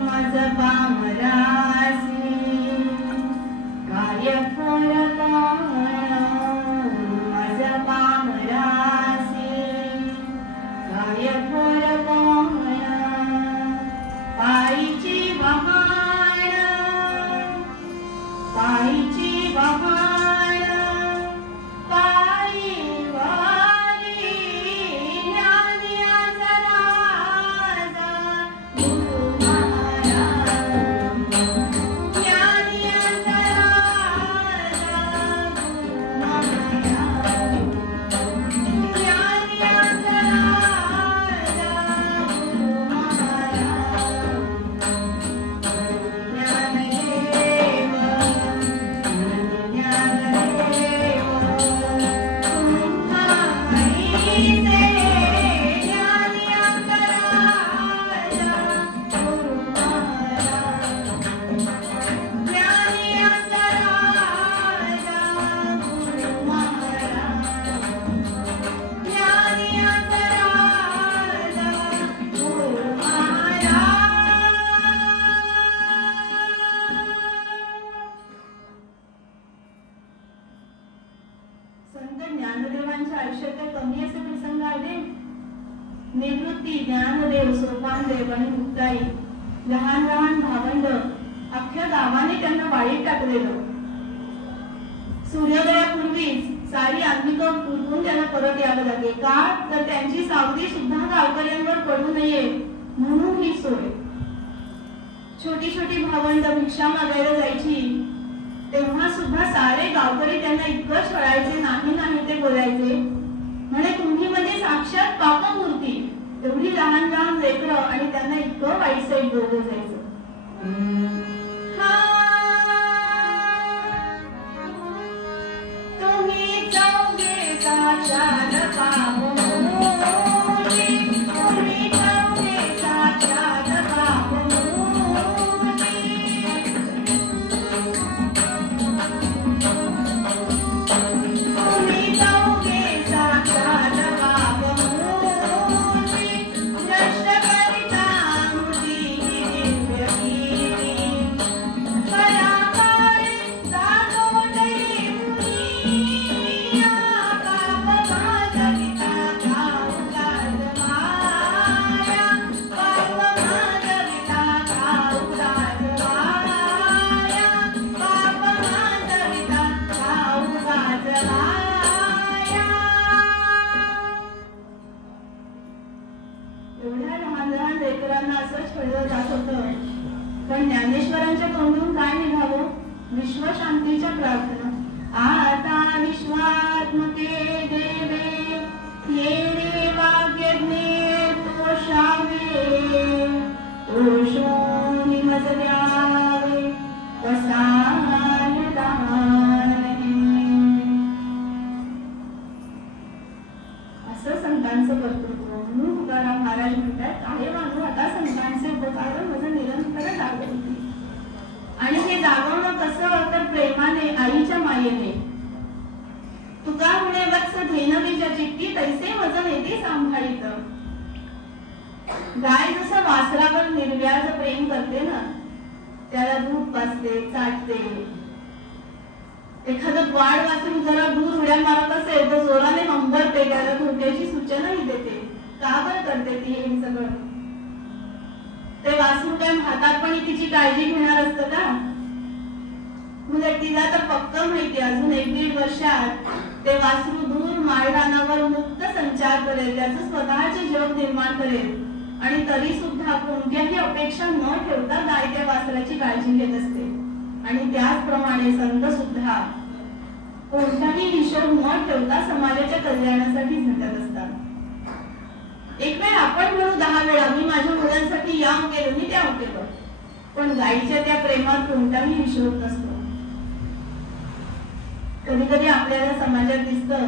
मज पामरासी काय थोरपण मज पामरासी काय थोरपण पायीची बहाण पायीची बहाण पायी वारी ज्ञानियाचा राजा गुरु महाराज ज्ञानियाचा राजा गुरु महाराज ज्ञानियाचा राजा गुरु महाराज ज्ञानदेव संत ज्ञानदेवांच्या आयुष्यात कमी असे प्रसंग आले. निवृत्ती, ज्ञानदेव, सोपानदेव आणि मुक्ताई लहान लहान भावंड अख्ख्या गावाने त्यांना वाळीत टाकलेलं. सूर्योदयापूर्वीच सारी अंतिक उठून त्यांना परत यावं लागेल. का तर त्यांची सावली सुद्धा गावकऱ्यांवर पडू नये म्हणून ही सोय. छोटी छोटी भावंड भिक्षा मागायला जायची तेव्हा सुद्धा सारे गावकरी त्यांना इतकं छळायचे, नाही नाही ते बोलायचे. म्हणे तुम्ही म्हणजे साक्षात पापमूर्ती. एवढी लहान लहान लेकरं आणि त्यांना इतकं वाईट साईड बोललं जायचं. तुम्ही चौघे साक्षात पापमूर्ती, तुम्ही चौघे साक्षात पापमूर्ती. पण ज्ञानेश्वरांच्या तोंडून काय निघावं? विश्वशांतीच्या प्रार्थना. आता विश्वात्मके देवे ये वाग्यज्ञे तोषावे तोषो निमज द्यावे कसाय दाने. असं संतांचं कर्तृत्व. म्हणून तुकाराम महाराज म्हणतात आहे मानू आता संतांचे उपकार माझं निरंतर जागवते. आणि हे जागवणं कसं तर प्रेमाने, आईच्या मायेने. तुका म्हणे वत्स धेनवीच्या चित्ती तैसे वजन येते सांभाळीत. गाय जसं वासरावर निर्व्याज प्रेम करते ना, त्याला दूध पाजते, चाटते. एखादं वाढ वासरू जरा दूर उड्या मारत असेल तर जोराने हंबरते, त्याला धोक्याची सूचनाही देते. का बरं करते ती हे सगळं? ते वासरू काय हातात पण तिची काळजी घेणार असतं का? म्हणजे तिला तर पक्क माहिती अजून 1-1.5 वर्षात ते वासरू दूर माळरानावर मुक्त संचार करेल, त्याचं स्वतःचे जग निर्माण करेल आणि तरी सुद्धा कोणत्याही अपेक्षा न ठेवता गाय त्या वासराची काळजी घेत असते. आणि त्याचप्रमाणे संत सुद्धा कोणताही हिशोब न ठेवता समाजाच्या कल्याणासाठी झटत असतात. एक वेळ आपण म्हणू 10 वेळा मी माझ्या मुलांसाठी याम केलं, मी त्याम केलं, पण गायीच्या त्या प्रेमात कोणताही हिशोब नसतो. कधी कधी आपल्याला समाजात दिसतं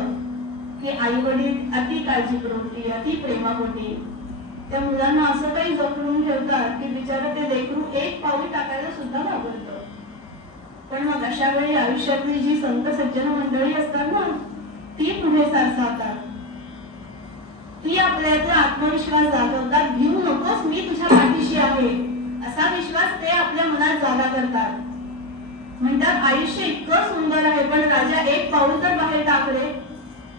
की आई वडील अति काळजीपोटी, अति प्रेमापोटी त्या मुलांना असं काही जपवून ठेवतात की बिचारा ते लेकरू एक पाऊल टाकायला सुद्धा घाबरतं. पण मग अशा वेळी आयुष्यातली जी संत सज्जन मंडळी असतात ना, ती पुढे सारसावतात, ती आपल्याचा आत्मविश्वास जागवतात. भिवू नकोस, मी तुझ्या पाठीशी आहे, असा विश्वास ते आपल्या मनात जागा करतात. म्हणतात आयुष्य इतकं सुंदर आहे, पण राजा एक पाऊल जर बाहेर टाकले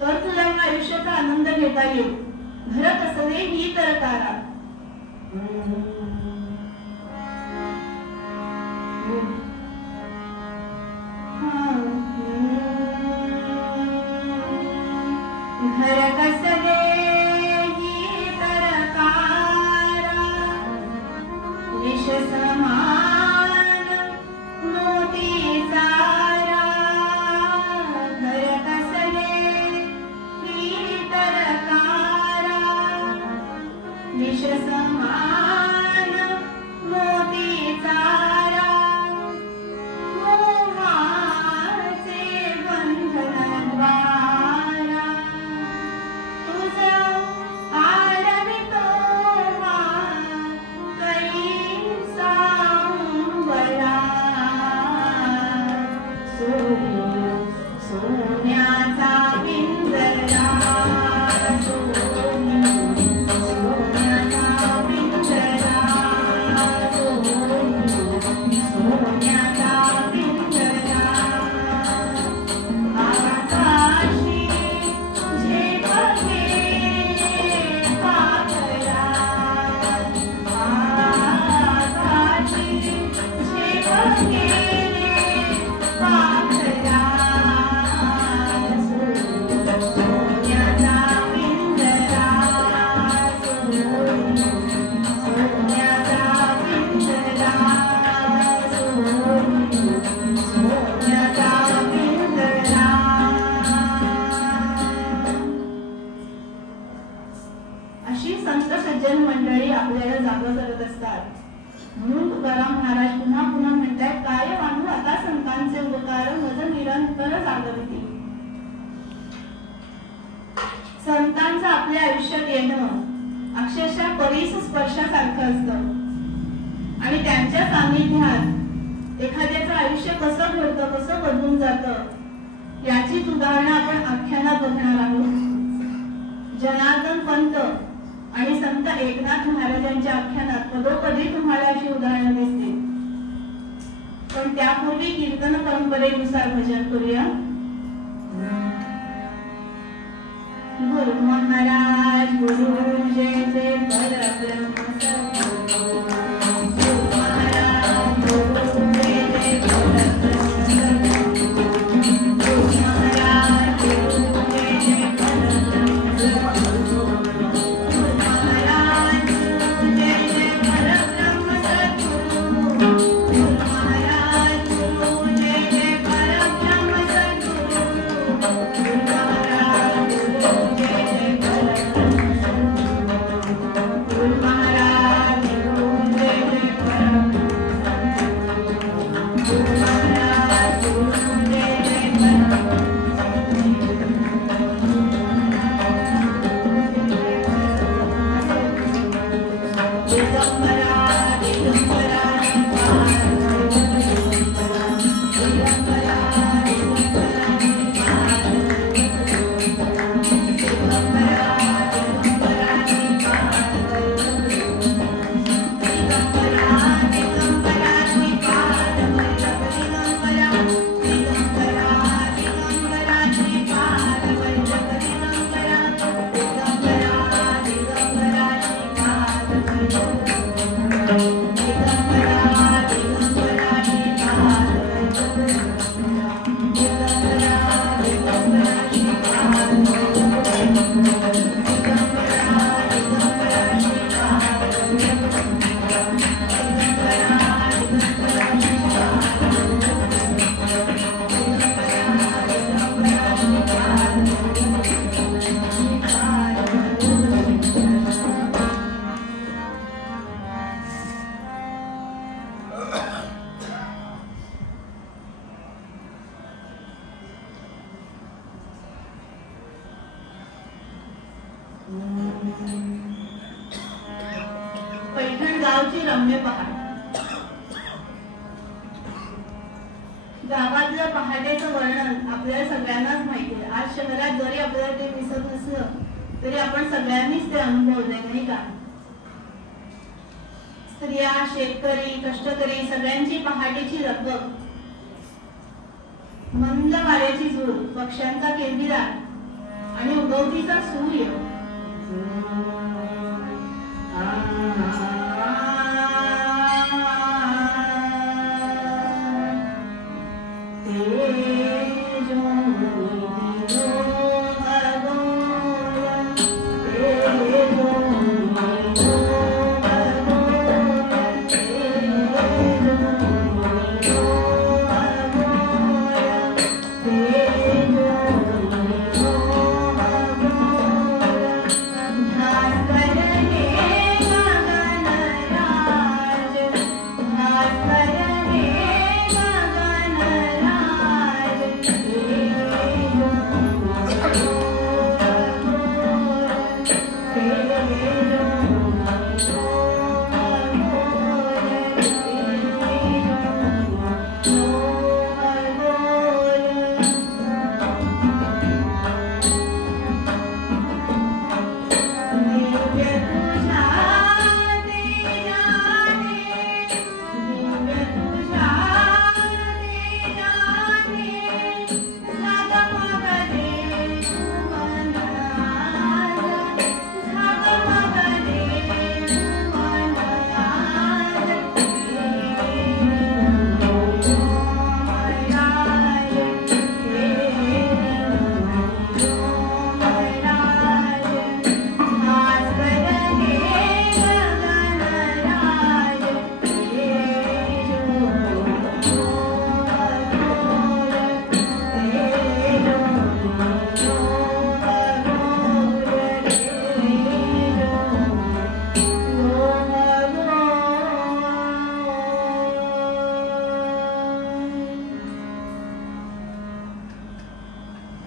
तर तुला या आयुष्याचा आनंद घेता येईल. घरात असले ही तर तारा. घर कसले ही तर तारा, विष समान मोती चारा. घर कसले ही तर तारा, विष समान मोती चारा. मोहाचे बंधन द्वारा, तुझं आडवितो कैसा उंबरा. सोन्याचा पिंजरा, अशी संत सज्जन मंडळी आपल्याला जागं करत असतात. म्हणून तुकाराम महाराज पुन्हा पुन्हा म्हणतात, काय मानू आता संतांचे उपकार मज निरंतर जागविती. संतांचं आपल्या आयुष्यात येणं अक्षरशः परीस स्पर्शासारखं असतं आणि त्यांच्या सानिध्यात एखाद्याचं आयुष्य कसं घडतं, कसं बदलून जातं याचीच उदाहरणं आपण आख्यानात बघणार आहोत. जनार्दन पंत आणि संत एकनाथ महाराजांच्या आख्यानात पदोपदी तुम्हाला अशी उदाहरणं दिसतील. पण त्यापूर्वी कीर्तन परंपरेनुसार भजन करूया. गुरु महाराज गुरु जय जय परब्रह्म सद्गुरु. गुरु महाराज गुरु जय जय परब्रह्म सद्गुरु. गुरु महाराज गुरु जय जय परब्रह्म सद्गुरु. गुरु महाराज गुरु जय जय परब्रह्म सद्गुरु. गुरु महाराज गुरु जय जय परब्रह्म सद्गुरु. गुरु महाराज गुरु जय जय परब्रह्म सद्गुरु. गुरु महाराज गुरु जय जय परब्रह्म सद्गुरु. गुरु महाराज गुरु जय जय दिगंबरा गावची रम्य पहाट. गावातलं पहाटेचं वर्णन आपल्याला सगळ्यांनाच माहिती आहे. आज शहरात जरी आपल्याला ते दिसत नसलं तरी आपण सगळ्यांनीच ते अनुभवले नाही का? स्त्रिया, शेतकरी, कष्टकरी सगळ्यांची पहाटेची लगबग, मंद वाऱ्याची झुळ, पक्ष्यांचा किलबिलाट आणि उगवतीचा सूर्य.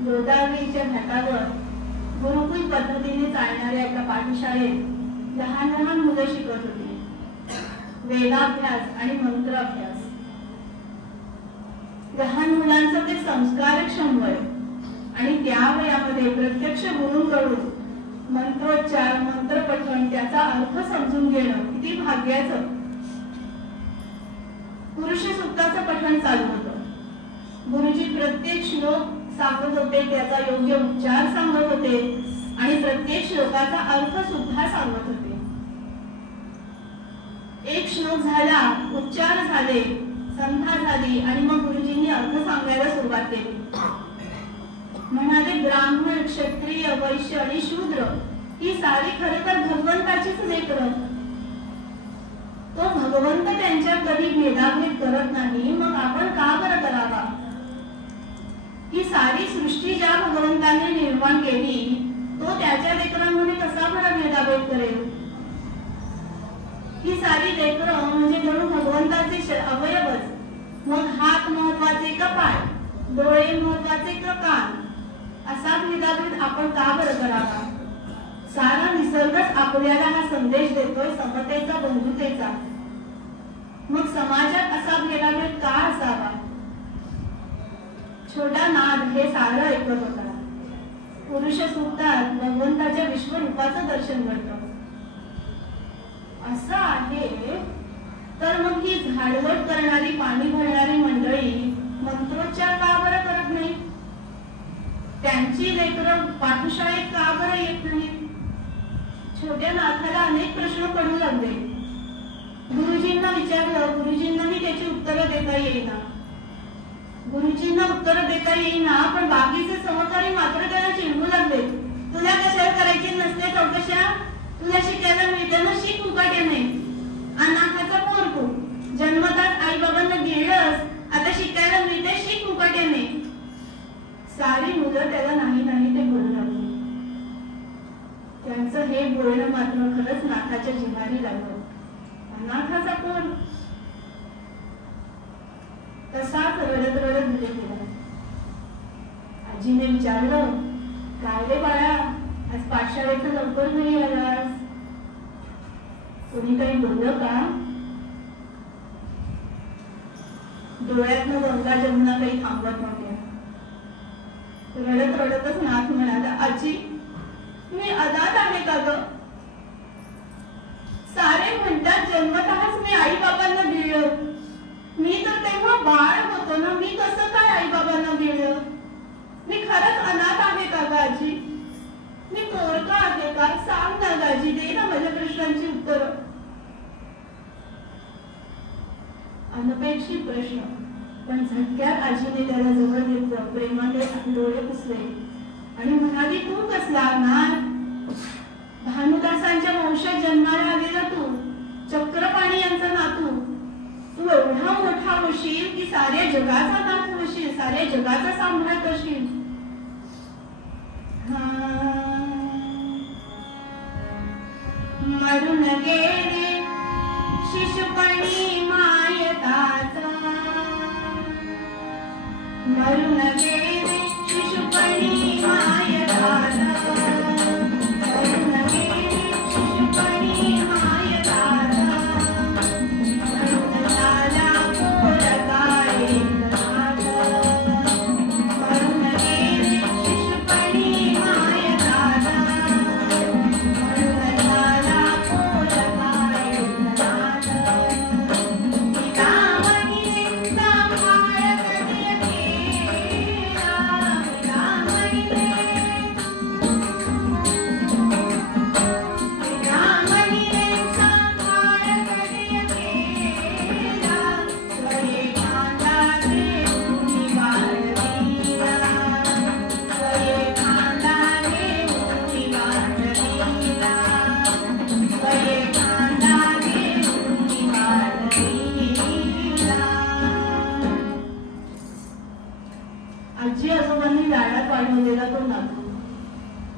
गोदावरीच्या घाटावर गुरुकुल पद्धतीने चालणाऱ्या एका पाठशाळेत लहान लहान मुलं शिकत होती. वेदाभ्यास आणि मंत्र अभ्यास. लहान मुलांचं ते संस्कारक्षम वय आणि त्या वयामध्ये प्रत्यक्ष गुरूंकडून मंत्रोच्चार, मंत्रपठण, त्याचा अर्थ समजून घेणं किती भाग्याचं. पुरुष सूक्ताचं पठण चालू होतं. गुरुजी प्रत्येक श्लोक सांगत होते, त्याचा योग्य उच्चार सांगत होते आणि प्रत्येक श्लोकाचा अर्थ सुद्धा सांगत होते. एक श्लोक झाला, उच्चार झाले, संध्या झाली आणि मग गुरुजींनी अर्थ सांगायला सुरुवात केली. म्हणाले, ब्राह्मण, क्षत्रिय, वैश्य आणि शूद्र ही सारी खरं तर भगवंताचीच लेकरं. तो भगवंत त्यांच्या कधी भेदाभेद करत नाही, मग आपण का बरं करावा? ही सारी सृष्टी ज्या भगवंताने निर्माण केली, तो त्याच्या लेकरांमध्ये कसा बरं भेदाभेद करेल? ही सारी लेकरं म्हणजे जणू भगवंताचे अवयवच. मग हात महत्वाचे का पाय, डोळे महत्वाचे का कान, असा भेदाभेद आपण का बरं करावा? सारा निसर्गच आपल्याला हा संदेश देतोय समतेचा, बंधुतेचा. मग समाजात असा भेदाभेद का असावा? छोटा नाद हे सारं ऐकत होता. पुरुष सूक्तात भगवंताच्या विश्वरूपाचं दर्शन घडतं. असं आहे तर मग ही झाडवट करणारी, पाणी भरणारी मंडळी मंत्रोच्चार का बरं करत नाही? त्यांची लेकरं पाठशाळेत का बरं येत नाही? छोट्या नाथाला अनेक प्रश्न पडू लागले. गुरुजींना विचारलं, गुरुजींनाही त्याची उत्तरं देता येईना. गुरुजींना उत्तरं देता येईना, पण बाकीचे सहकारी मात्र त्याला चिडवू लागले. तुला कशाला करायची नसते चौकशा? तुला शिकायला मिळतं ना, शिक मुकाट्याने. अनाथाचा पोर तू, जन्मतात आई बाबांना गिळलंस, आता शिकायला मिळते, शिक मुकाट्याने. सारी मुलं त्याला नाही नाही ते बोलू लागली. त्यांचं हे बोलणं मात्र खरंच नाथाच्या जिव्हारी लागलं. अनाथाचा पोर तसाच रडत रडत घरी गेला. आजीने विचारलं, काय रे बाळा, आज पाठशाळेत लवकर घरी आलास? कोणी काही बोललं का? डोळ्यातनं गंगा जमुना काही थांबत नव्हत्या. रडत रडतच नाथ म्हणाला, आजी मी अनाथ आहे का ग? सारे म्हणतात जन्मतःच मी आई बाबांना गिळलं. मी तर तेव्हा बाळ होतो ना, मी कसं काय आई बाबांना गिळलं? मी खरंच अनाथ आहे का ग आजी? मी पोरका आहे का? सांग ना गाजी, दे ना माझ्या प्रश्नांची उत्तर. अनपेक्षित प्रश्न, पण झटक्यात आजीने त्याला जवळ घेतलं, प्रेमाने डोळे पुसले आणि म्हणाली, तू कसला अनाथ? भानुदासांच्या वंशात जन्माला आलेला तू, चक्रपाणी यांचा नातू. तू एवढा मोठा होशील की साऱ्या जगाचा नाथ होशील, साऱ्या जगाचा सांभाळ करशील. मरून गेले शिशुपणी मायताचा, मरून गेले शिशुपणी मायताचा, मरून गेले शिशुपणी मायताचा, मरून झाला पोरगाय नाचा, मरून गेले शिशुपणी मायताचा, मरून झाला पोरगाय नाचा. आजी आजोबांनी लाडात वाढवलेला तो नातू.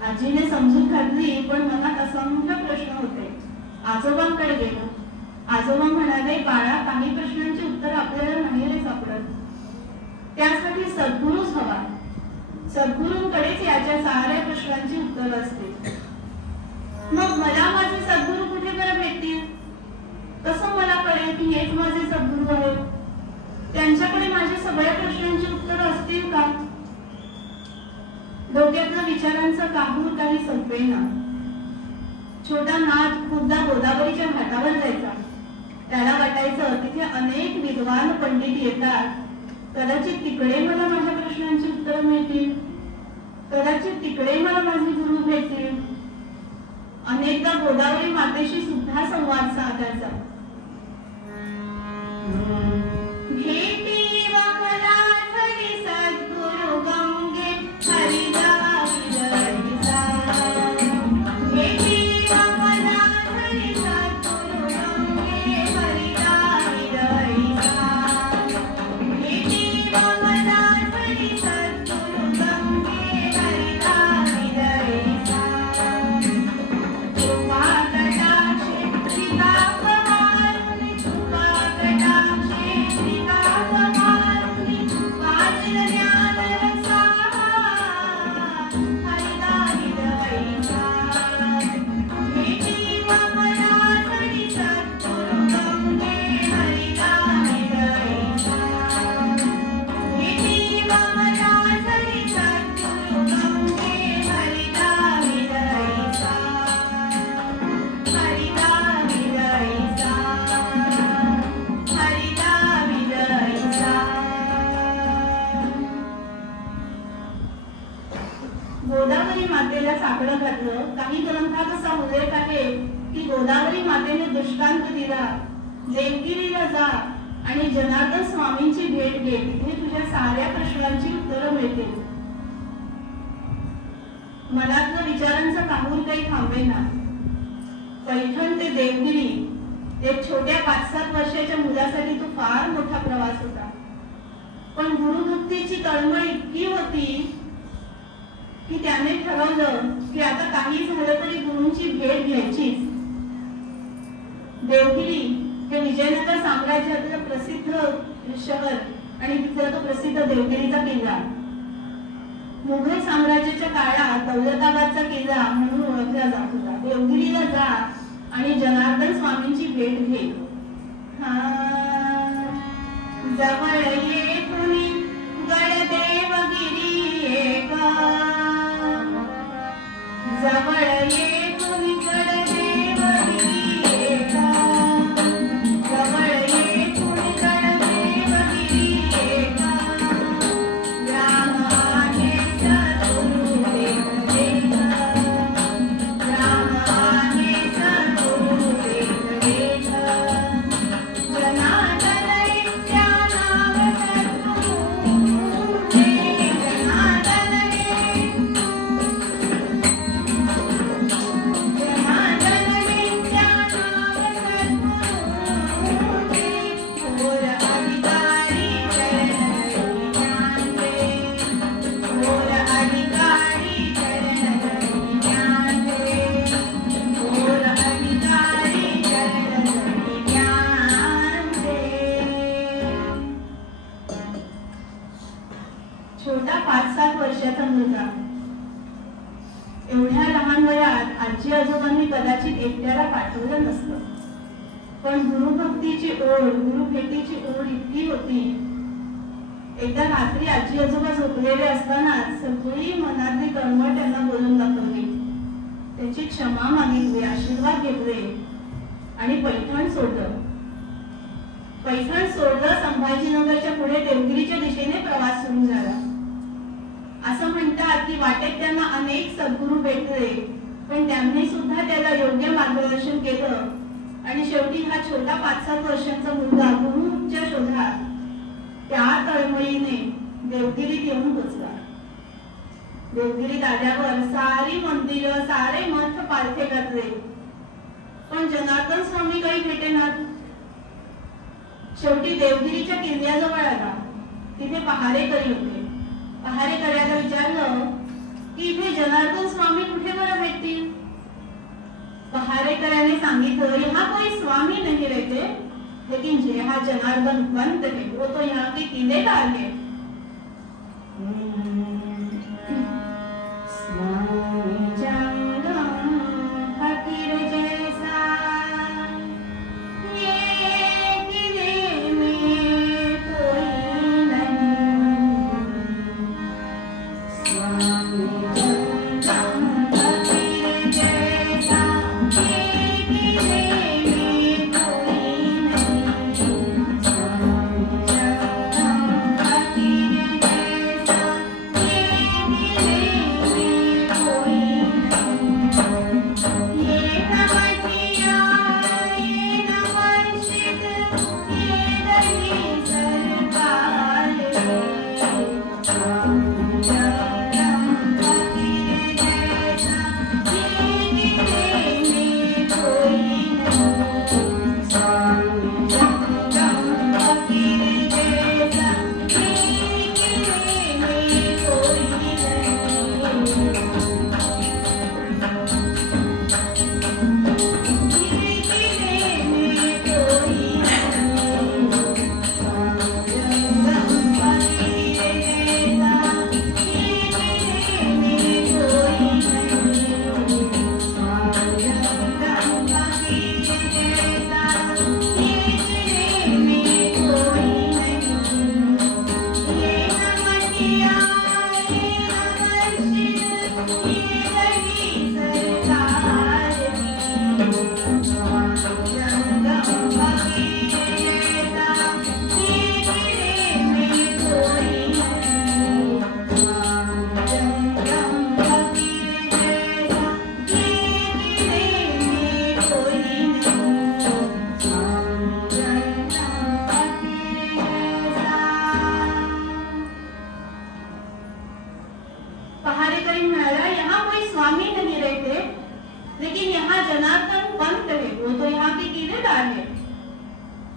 आजीने समजून घातली, पण मनात असंख्य प्रश्न होते. आजोबांकडे गेलो. आजोबा म्हणाले, बाळा काही प्रश्नांची उत्तर आपल्याला नाही रे सापडत, त्यासाठी सद्गुरूच हवा. सद्गुरूंकडेच याच्या साऱ्या प्रश्नांची उत्तर असते. मग मला माझे सद्गुरू कुठे बरं भेटतील? कसं मला कळेल की हेच माझे सद्गुरू आहेत? त्यांच्याकडे माझ्या सगळ्या प्रश्नांची उत्तर असतील का? डोक्यातल्या विचारांचं काहूर काही संपेना. छोटा नाथ खुद्दा गोदावरीच्या घाटावर जायचा. त्याला वाटायचं तिथे अनेक विद्वान पंडित येतात, कदाचित तिकडे मला माझ्या प्रश्नांची उत्तर मिळतील, कदाचित तिकडे मला माझे गुरु भेटतील. अनेकदा गोदावरी मातेशी सुद्धा संवाद साधायचा. भेटी मला हरी सद्गुरु गंगे हरिदा विरहिता, भेटी मला हरी सद्गुरु गंगे हरिदा विरहिता, भेटी मला हरी सद्गुरु गंगे हरिदा विरहिता. कृपा कटाक्षे सीता कमारुनी, कृपा कटाक्षे सीता कमारुनी, वाचन ज्ञान रसाहा हरिदा विरहिता. भेटी मला हरी सद्गुरु गंगे हरिदा विरहिता, भेटी मला हरी सद्गुरु गंगे हरिदा विरहिता, हरिदा विरहिता, हरिदा विरहिता. गोदावरी मातेला साकडं घातलं. काही ग्रंथात असा उल्लेख आहे की गोदावरी मातेने दृष्टांत दिला, देवगिरीला जा आणि जनार्दन स्वामींची भेट घे, तिथे तुझ्या साऱ्या प्रश्नांची उत्तरं मिळतील. मनातलं विचारांचं काहूर काही थांबेना. पैठण ते देवगिरी एक छोट्या 5-7 वर्षाच्या मुलासाठी तो फार मोठा प्रवास होता. पण गुरुभक्तीची तळमळ इतकी होती की त्याने ठरवलं की आता काही झालं तरी गुरूंची भेट घ्यायचीच. देवगिरी हे विजयनगर साम्राज्यातलं प्रसिद्ध शहर आणि तिथला तो प्रसिद्ध देवगिरीचा किल्ला. मुघल साम्राज्याच्या काळात दौलताबादचा किल्ला म्हणून ओळखला जात होता. देवगिरीला जा आणि जनार्दन स्वामींची भेट घे. जवळ ये कुणी गडदेवगिरी एका, जवळ ये कुणी गडदेवगिरी एका, जवळ ये कुणी गडदेवगिरी एका. राम आहे सद्गुरु देवदेवा, राम आहे सद्गुरु देवदेवा. जनार्दन इत्या नाव सद्गुरु दे, जनार्दन छोटा 5-7 वर्षाचा मुलगा. एवढ्या लहान वयात आजी आजोबांनी कदाचित एकट्याला पाठवलं नसतं, पण गुरुभक्तीची ओढ, गुरुभेटीची ओढ इतकी होती. एकदा रात्री आजी आजोबा झोपलेले असताना सगळी मनातली कळमळ त्यांना बोलून दाखवली. त्याची क्षमा मागितली, आशीर्वाद घेतले आणि पैठण सोडलं. पैठण सोडलं. संभाजीनगरच्या पुढे देवगिरीच्या दिशेने प्रवास सुरू झाला. असं म्हणतात की वाटेत त्यांना अनेक सद्गुरू भेटले, पण त्यांनी सुद्धा त्याला योग्य मार्गदर्शन केलं आणि शेवटी हा छोटा 5-7 वर्षांचा मुलगा गुरुच्या शोधात त्या तळमळीने देवगिरीत येऊन पोचला. देवगिरीत आल्यावर सारी मंदिरं, सारे मठ पालथे घातले, पण जनार्दन स्वामी काही भेटेनात. शेवटी देवगिरीच्या किल्ल्याजवळ आला. तिथे पहारेकरी होते. पहारेकऱ्याला विचारलं की इथे जनार्दन स्वामी कुठे मला भेटतील. पहारेकऱ्याने सांगितलं, यहाँ कोई स्वामी नहीं रहते, लेकिन यहाँ जनार्दन पंत है, वो तो यहाँ के किलेदार है. फकीर जैसा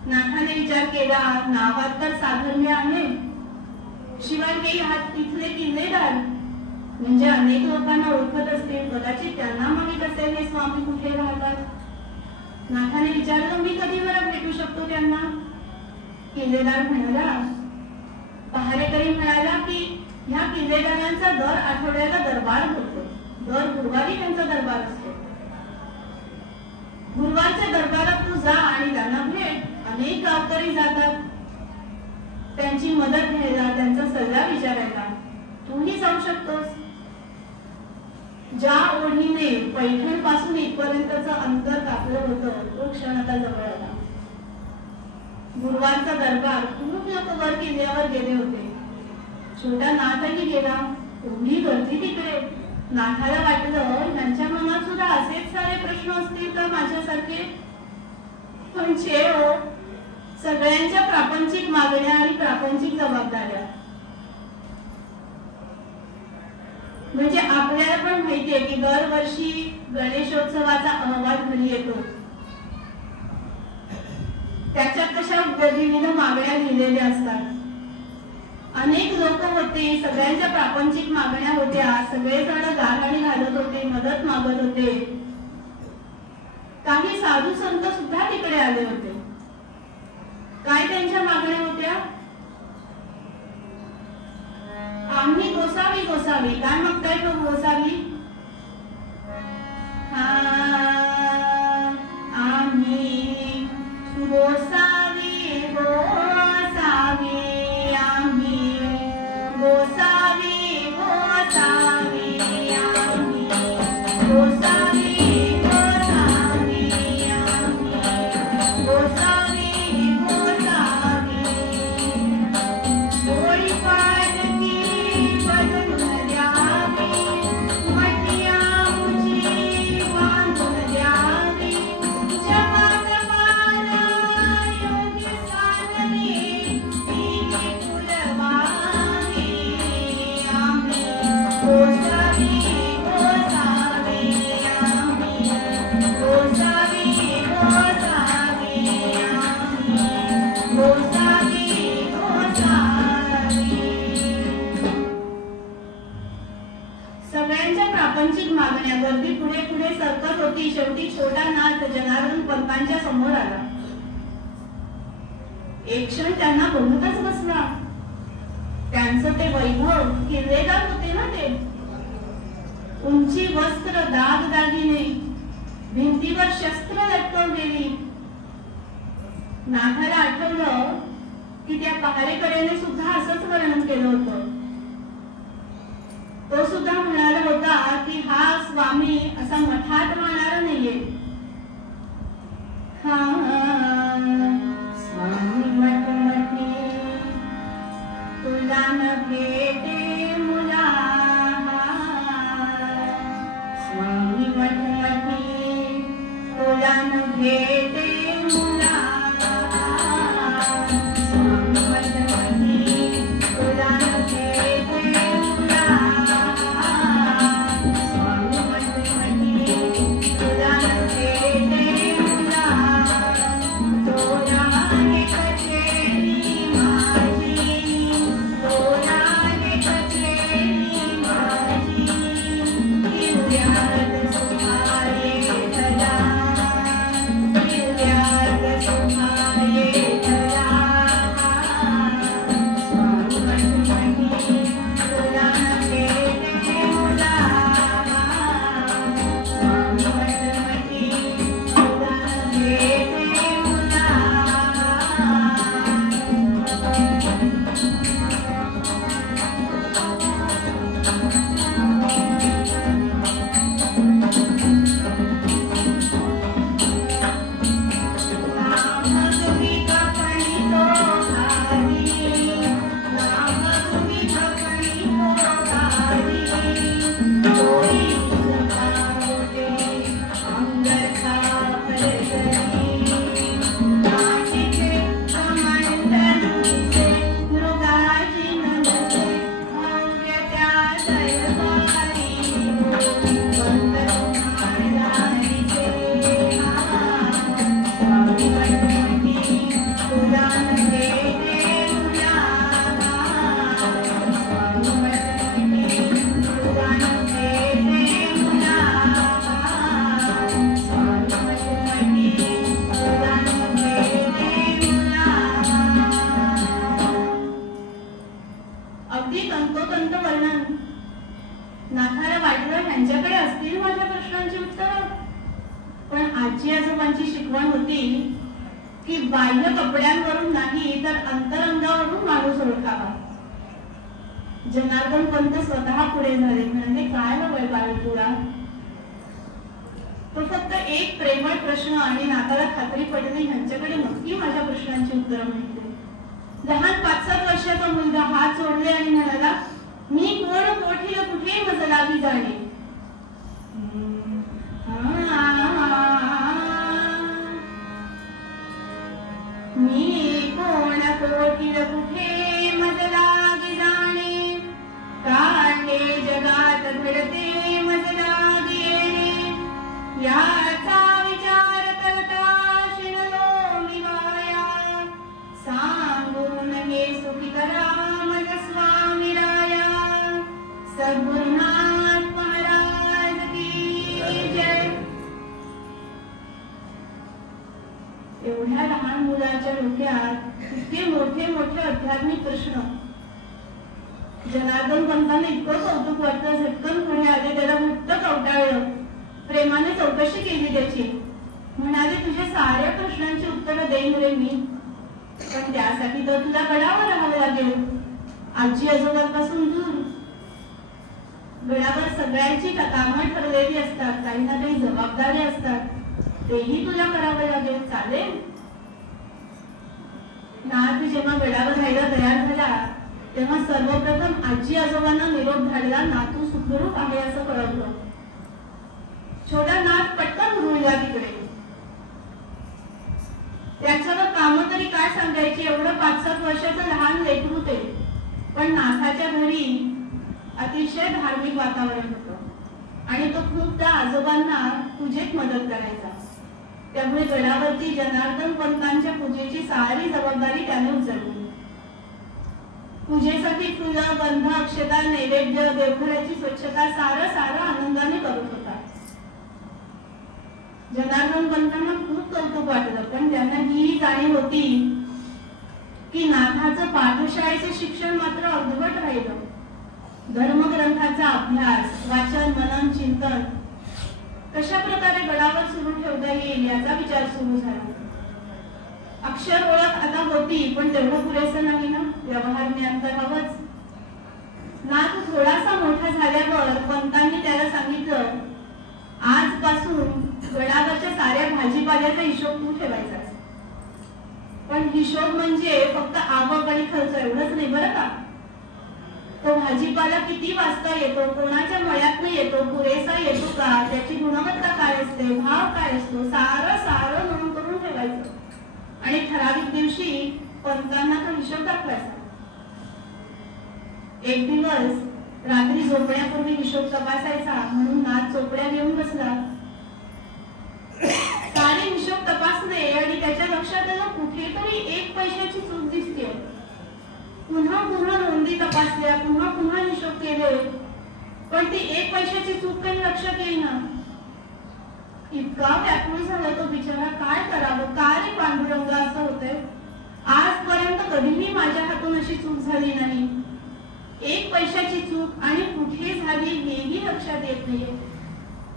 नाथाने विचार केला, नावात तर साधर्म्य आहे, शिवाय हे हात तिथले किल्लेदार म्हणजे अनेक लोकांना ओळखत असतील, कदाचित त्यांना माहित असेल हे स्वामी कुठे राहतात. नाथाने विचारलं, मी कधी मला भेटू शकतो त्यांना. किल्लेदार म्हणाला, पहारेकरी म्हणाला की ह्या किल्लेदारांचा दर आठवड्याला दरबार होतो, दर गुरुवारी त्यांचा दरबार असतो. गुरुवारच्या दरबारात तू जा आणि मदत घ्यायला, त्यांचा सल्ला विचारायला तूही जाऊ शकतोस. ज्या ओढीने पैठण पासून इथपर्यंतचं अंतर कापलं होतं तो क्षण आता जवळ आला. गुरुवारचा दरबार खूप लोक वर किल्ल्यावर गेले होते. छोटा नाथही गेला. एवढी गर्दी तिकडे. नाथाला वाटलं त्यांच्या मनात सुद्धा असेच सारे प्रश्न असतील का माझ्यासारखे. पण हो, सगळ्यांच्या प्रापंचिक मागण्या आणि प्रापंचिक जबाबदाऱ्या. म्हणजे आपल्याला पण माहितीये की दरवर्षी गणेशोत्सवाचा अहवाल घरी येतो. त्याच्यात कशा विविध मागण्या लिहिलेल्या असतात. अनेक लोक होते, सगळ्यांच्या प्रापंचिक मागण्या होत्या. सगळेजण गारहाणी घालत होते, मदत मागत होते. काही साधू संत सुद्धा तिकडे आले होते. काय त्यांच्या मागण्या होत्या? आम्ही गोसावी गोसावी. काय मागताय तो गोसावी? आम्ही गोसावी गोसावी, आम्ही गोसावी गोसावी, आम्ही गोसावी गोसावी, आम्ही गोसावी गोसावी. होळी पाडती बदलून द्यावी, मटिया मुझी बांधून द्यावी. जमागमाला योगी सानवी, तिने फुलवावी. आम्ही गोसावी गोसावी, आम्ही गोसावी गोसावी, आम्ही गोसावी गोसावी. सगळ्यांच्या प्रापंचिक मागण्या. गर्दी पुढे पुढे सरकत होती. शेवटी छोटा नाथ जनार्दन पंतांच्या समोर आला. एक क्षण त्यांना बघतच बसला. त्यांचं ते वैभव, किल्लेदार होते ना ते. उंची वस्त्र, दागदागिने, भिंतीवर शस्त्र लटकवलेली. नाथाला आठवलं की त्या पहारेकऱ्याने सुद्धा असंच वर्णन केलं होतं. तो सुद्धा म्हणाला होता की हा स्वामी असा मठात राहणारा नाहीये. स्वामी मठमठी तुला न भेटे मुला. स्वामी मठमठी तुला न भेटे मुला. स्वामी मठमठी तुला न भेटे मुला. स्वामी मठमठी तुला न की बाह्य कपड्यांवरून नाही तर अंतरंगावरून माणूस ओळखावा. जनार्दन पंत स्वतः पुढे झाले, म्हणजे काय हवंय बाळ तुला? तो फक्त एक प्रेमळ प्रश्न आणि नाकाला खात्री पडली ह्यांच्याकडे नक्की माझ्या प्रश्नांची उत्तरं मिळते. लहान 5-7 वर्षाचा मुलगा हात सोडले आणि म्हणाला, मी कोण कोठील कुठे मजलावी जाणे. मी कोण कोठील कुठे मजलावी जाणे, काढे जगात घडते मजलावी येणे, याचा विचार करता शिणलो मी वाया, सांगून हे सुखी करा मज स्वामी राया. सद्गुरुनाथ महाराज की जय. एवढ्या लहान मुलाच्या डोक्यात इतके मोठे मोठे आध्यात्मिक प्रश्न. जनार्दन पंतांना इतकं कौतुक वाटलं, झटकन पुढे आले, त्याला घट्ट कवटाळलं, प्रेमाने चौकशी केली त्याची. म्हणाले, तुझ्या साऱ्या प्रश्नांची उत्तरं देईन रे मी, पण त्यासाठी तर तुला गडावर राहावं लागेल, आजी आजोबांपासून दूर. गडावर सगळ्यांची कामं ठरलेली असतात, काही ना काही जबाबदारी असतात, तेही तुला करावं लागेल. चालेल? नाथ जेव्हा गडावर राहायला तयार झाला तेव्हा सर्वप्रथम आजी आजोबांना निरोप धाडला, नातू सुखरूप आहे असं कळवलं. छोटा नाथ पटकन रुळला तिकडे. त्याच्यावर काम तरी काय सांगायची, एवढं 5-7 वर्षाचं लहान लेकरू ते. पण नाथाच्या घरी अतिशय धार्मिक वातावरण होतं आणि तो खूपदा आजोबांना पूजेत मदत करायचा. त्यामुळे गडावरती जनार्दन पंतांच्या पूजेची सारी जबाबदारी त्याने उचलली. पूजेसाठी फुलं, गंध, अक्षता, नैवेद्य, देवघराची स्वच्छता सारं आनंदाने करत होता. जनार्दन पंतांना खूप कौतुक वाटलं, पण त्यांना ही जाणीव होती की नाथाचं पाठशाळेचे शिक्षण मात्र अर्धवट राहिलं. धर्मग्रंथाचा अभ्यास, वाचन, मनन, चिंतन कशा प्रकारे गडावर सुरू ठेवता येईल याचा विचार सुरू झाला. अक्षर ओळख आता होती, पण तेवढं पुरेसं नाही ना, व्यवहार ज्ञान तर हवंच. नाथ थोडासा मोठा झाल्यावर पंतांनी त्याला सांगितलं, आजपासून गडावरच्या साऱ्या भाजीपाल्याचा हिशोब तू ठेवायचास. पण हिशोब म्हणजे फक्त आवक आणि खर्च एवढंच नाही बरं का. तो भाजीपाला किती वाजता येतो, कोणाच्या मळ्यातनं येतो, पुरेसा येतो का, त्याची गुणवत्ता काय असते, भाव काय असतो, सारं नोंद करून ठेवायचं आणि ठराविक दिवशी पंतांना तो हिशोब दाखवायचा. एक दिवस रात्री झोपण्यापूर्वी हिशोब तपासायचा म्हणून नाथ चोपड्या घेऊन बसला. सारे हिशोब तपासले आणि त्याच्या लक्षात आलं कुठेतरी 1 पैशाची चूक दिसते. पुन्हा नोंदी तपासल्या, पुन्हा हिशोब केले, पण ती 1 पैशाची चूक काही लक्षात येईना. इतका व्याकुळ झाला तो बिचारा, काय करावं, काय रे पांडुरंगा असं होतंय. आजपर्यंत कधीही माझ्या हातून अशी चूक झाली नाही. 1 पैशाची चूक आणि कुठे झाली हेही लक्षात येत नाहीये.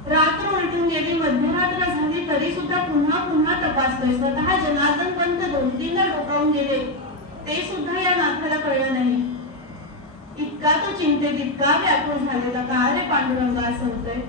रात्र उलटून गेली, मध्यरात्र झाली तरी सुद्धा पुन्हा तपासतोय. स्वतः जनार्दन पंत 2-3दा डोकावून गेले, ते सुद्धा या नाथाला कळलं नाही. इतका तो चिंतेत, इतका व्याकुळ झालेला, का रे पांडुरंगा असं होतंय.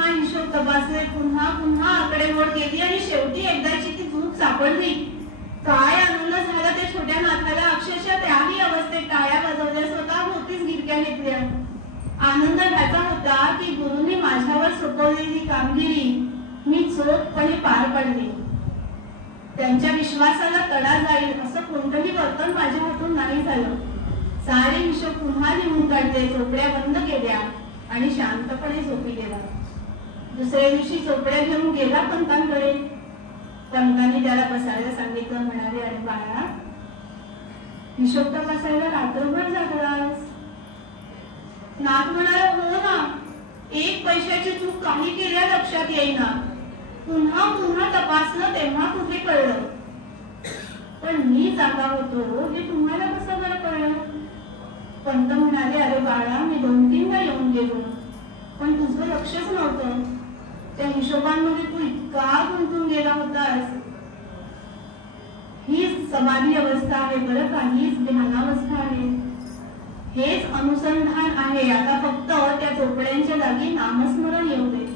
पुन्हा हिशोब तपासले, पुन्हा आकडेमोड केली आणि शेवटी एकदाची ती चूक सापडली. काय आनंद झाला त्या छोट्या नाथाला. अक्षरशः त्याही अवस्थेत टाळ्या वाजवल्या, स्वतः मोठीच गिरक्या घेतल्या. आनंद ह्याचा होता की गुरुंनी माझ्यावर सोपवलेली कामगिरी मी चोखपणे पार पाडली. त्यांच्या विश्वासाला तडा जाईल असं कोणतंही वर्तन माझ्या हातून नाही झालं. सारे हिशोब पुन्हा लिहून काढले, चोपड्या बंद केल्या आणि शांतपणे झोपी गेला. दुसऱ्या दिवशी चोपड्या घेऊन गेला पंतांकडे. पंतांनी त्याला बसायला सांगितलं. म्हणाले, अरे बाळा, हिशोब तपासायला रात्रभर जागलास? नाथ म्हणाला, हो ना, एक पैशाची चूक काही केल्या लक्षात येईना. पुन्हा तपासलं तेव्हा कुठे कळलं. पण मी जागा होतो हे तुम्हाला कसं बरं कळलं? पंत म्हणाले, अरे बाळा, मी 2-3दा येऊन गेलो, पण तुझं लक्षच नव्हतं. त्या हिशोबांमध्ये तू इतका गुंतून गेला होतास. हीच समाधी अवस्था आहे बरं का, हीच ध्यानावस्था आहे, हेच अनुसंधान आहे. आता फक्त त्या चोपड्यांच्या जागी नामस्मरण येऊ दे.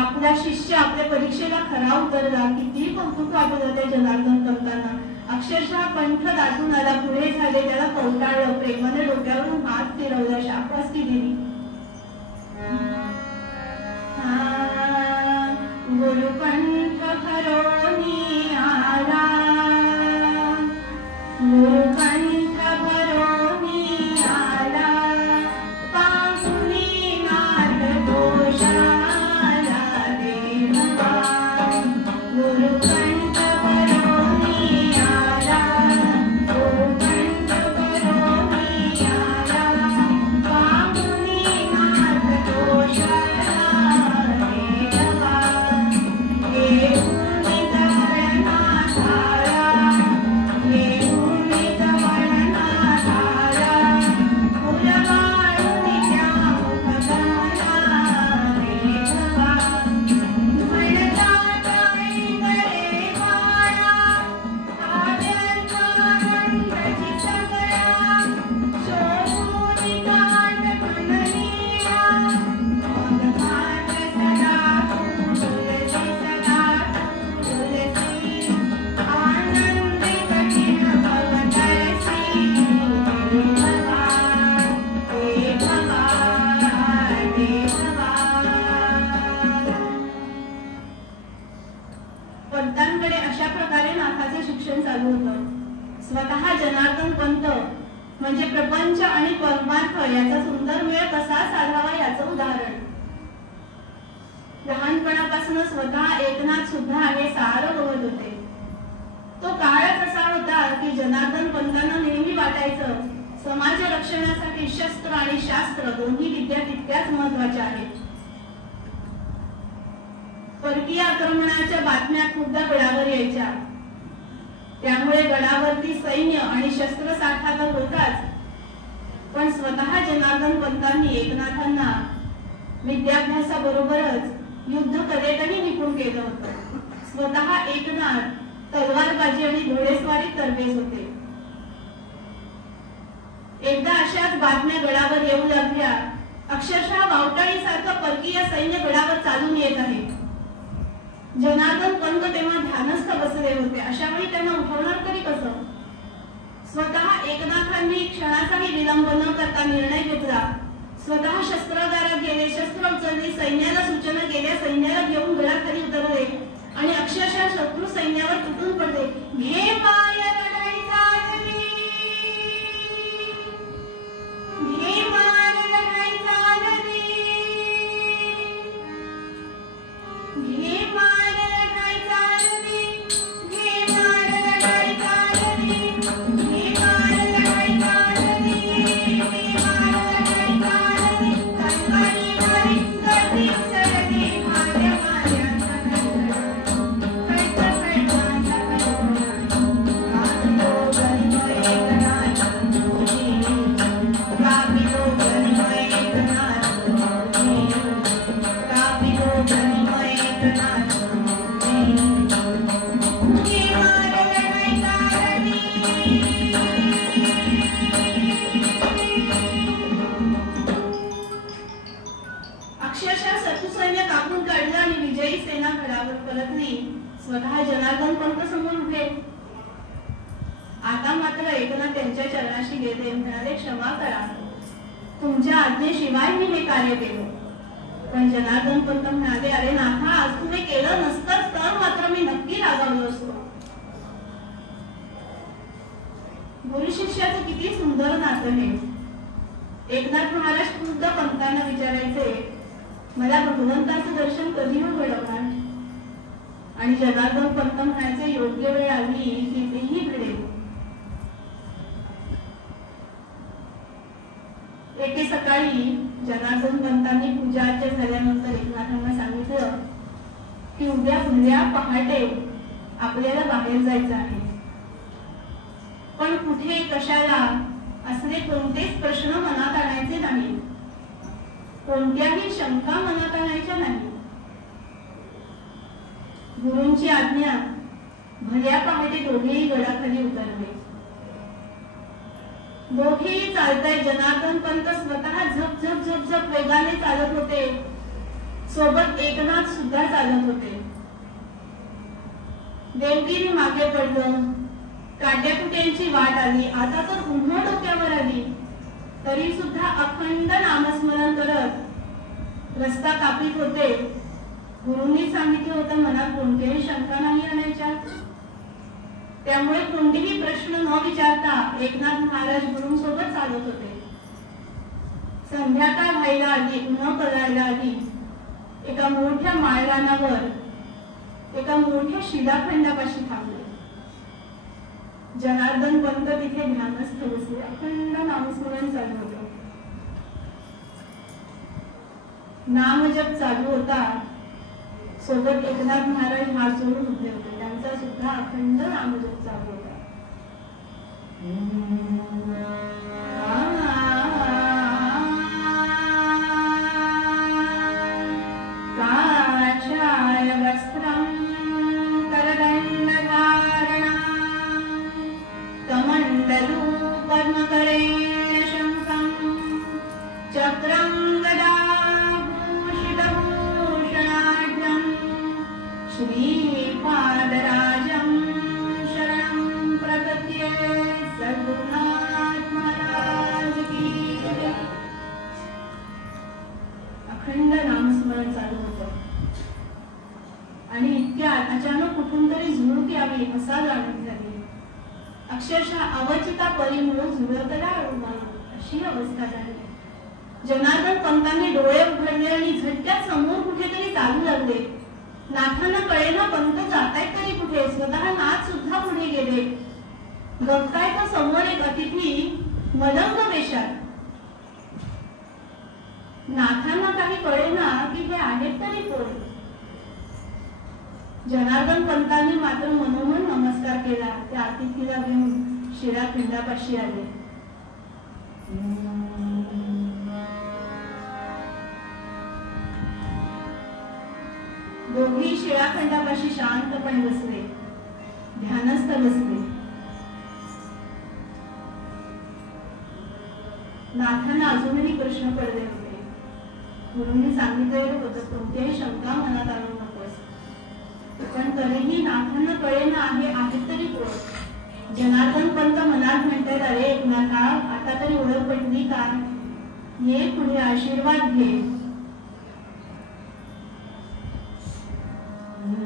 आपला शिष्य आपल्या परीक्षेला खरा उतरला. किती कौतुक वाटलं त्या जनार्दन करताना. अक्षरशः कंठ दाटून आला, पुढे झाले, त्याला कौटाळलं, प्रेमाने डोक्यावरून हात फिरवला, शाबासकी दिली. गुरुकंठ भरोनी आला, गुरुकंठ भरोनी आला, पाहुणी नाथ दोषाला देवा. गुरुकंठ भरोनी आला, गुरुकंठ भरोनी आला, पाहुणी नाथ दोषाला देवा. पंतांकडे अशा प्रकारे नाथाचे शिक्षण चालू होतं. स्वतः जनार्दन पंत म्हणजे प्रपंच आणि परमार्थ याचा सुंदर मेळ कसा साधावा याचं उदाहरण. लहानपणापासून स्वतः एकनाथ सुद्धा हे सारं बघत होते. तो काळच असा होता की जनार्दन पंतांना नेहमी वाटायचं समाज रक्षणासाठी शस्त्र आणि शास्त्र दोन्ही विद्या तितक्याच महत्वाच्या आहेत. परकीय आक्रमणाच्या बातम्या खूपदा गडावर यायच्या. त्यामुळे गडावरती सैन्य आणि शस्त्रसाठा तर होताच, पण स्वतः जनार्दन पंतांनी एकनाथांना विद्याभ्यासाबरोबरच युद्ध कलेतही निपुण केलं होतं. स्वतः एकनाथ तलवारबाजी आणि घोडेस्वारीत तरबेज होते. एकदा अशाच बातम्या गडावर येऊ लागल्या. अक्षरशः वावटाळीसारखं परकीय सैन्य गडावर चालून येत आहे. जनार्दन पंत तेव्हा ध्यानस्थ बसले होते. अशा वेळी त्यांना उठवणार तरी कसं? स्वतः एकनाथांनी क्षणाचाही विलंब न करता निर्णय घेतला. स्वतः शस्त्रागारात गेले, शस्त्र उचलली, सैन्याला सूचना केल्या, सैन्याला घेऊन गडाखाली उतरले आणि अक्षरशः शत्रू सैन्यावर तुटून पडले. घे पाय लढाई चालली, घे पाय लढाई चालली, घे पाय लढाई चालली, घे पाय लढाई चालली, घे पाय लढाई चालली, घे पाय लढाई चालली, तलवारी वारी गर्दी सरली, माझ्या माझ्या अक्षरशः शत्रुसैन्य कापून काढलं आणि विजयी सेना गडावर परतली. स्वतः जनार्दन पंत समोर उभे. आता मात्र एकनाथ त्यांच्या चरणाशी गेले. म्हणाले, क्षमा करा, तुमच्या आज्ञेशिवाय मी हे कार्य केलं. पण जनार्दन पंत म्हणाले, अरे नाथा, आज तुम्ही केलं नसतंच तर मात्र मी नक्की रागावलो असतो. गुरु शिष्याचं किती सुंदर नातं हे. एकनाथ महाराज खुद्द पंतांना विचारायचे, मला भगवंताचं दर्शन कधी घडवणार? आणि जनार्दन पंत म्हणायचे, योग्य वेळ आली की तेही घडेल. एके सकाळी जनार्दन पंतांनी पूजा अर्चा झाल्यानंतर एकनाथांना सांगितलं की उद्या भल्या पहाटे आपल्याला बाहेर जायचं आहे. पण कुठे, कशाला असले कोणतेच प्रश्न मनात आणायचे नाही. कोणत्याही शंका मनात आणायच्या नाही. गुरूंची आज्ञा. भल्या पहाटे दोघेही गडाखाली उतरले. दोघेही चालताय. जनार्दन पंत स्वतः झप झप झप झप वेगाने चालत होते. सोबत एकनाथ सुद्धा चालत होते. देवगिरी मागे पडलं. काट्याकुट्यांची वाट आली. आता तर उन्ह डोक्यावर आली. तरी सुद्धा अखंड नामस्मरण करत रस्ता कापीत होते. गुरूंनी सांगितलं होतं, मनात कोणत्याही शंका नाही आणायच्या. त्यामुळे कोणतेही प्रश्न न विचारता एकनाथ महाराज गुरूंसोबत चालत होते. संध्याकाळ व्हायला आली. उन्ह पडायला आली. एका मोठ्या माळरानावर एका मोठ्या शिलाखंडापाशी थांबले. जनार्दन पंत तिथे ध्यानस्थ बसले. अखंड नामस्मरण चालू होतं. नामजप चालू होता. सोबत एकनाथ महाराज हात जोडून उभे होते. त्यांचा सुद्धा अखंड नामजप चालू होता. काषाय वस्त्रं करदण्डधारणा कमण्डलू पद्मकरेण शङ्खं चक्रं श्रीपादराजं शरणं प्रपद्ये. सद्गुरुनाथ महाराज की जय. अखंड नामस्मरण चालू होतं. आणि इतक्यात अचानक कुठून तरी झुळूक यावी असा जाणीव झाली. अक्षरशः अवचिता परीमुळे झुळकला अशी अवस्था झाली. जनार्दन पंतांनी डोळे उघडले आणि झटक्यात समोर कुठेतरी चालू लागले. नाथांना कळेना पंत जातायत तरी कुठे. स्वतः नाथ सुद्धा पुढे गेले. बघताय तर समोर एक अतिथी मलंग वेशात. नाथांना काही कळेना की हे आहेत तरी कोण. जनार्दन पंतांनी मात्र मनोमन नमस्कार केला. त्या अतिथीला घेऊन शिलाखंडापाशी आले. दोघी शिलाखंडापाशी शांतपणे बसले. ध्यानस्थ बसले. नाथांना अजूनही प्रश्न पडले होते. गुरूंनी सांगितलेलं होतं, कोणत्याही शंका मनात आणू नकोस. पण तरीही नाथांना कळेना आहे तरी कोण. जनार्दन पंत मनात म्हणतात, अरे एकनाथा, आता तरी ओळख पटली का? ये पुढे आशीर्वाद घे. Thank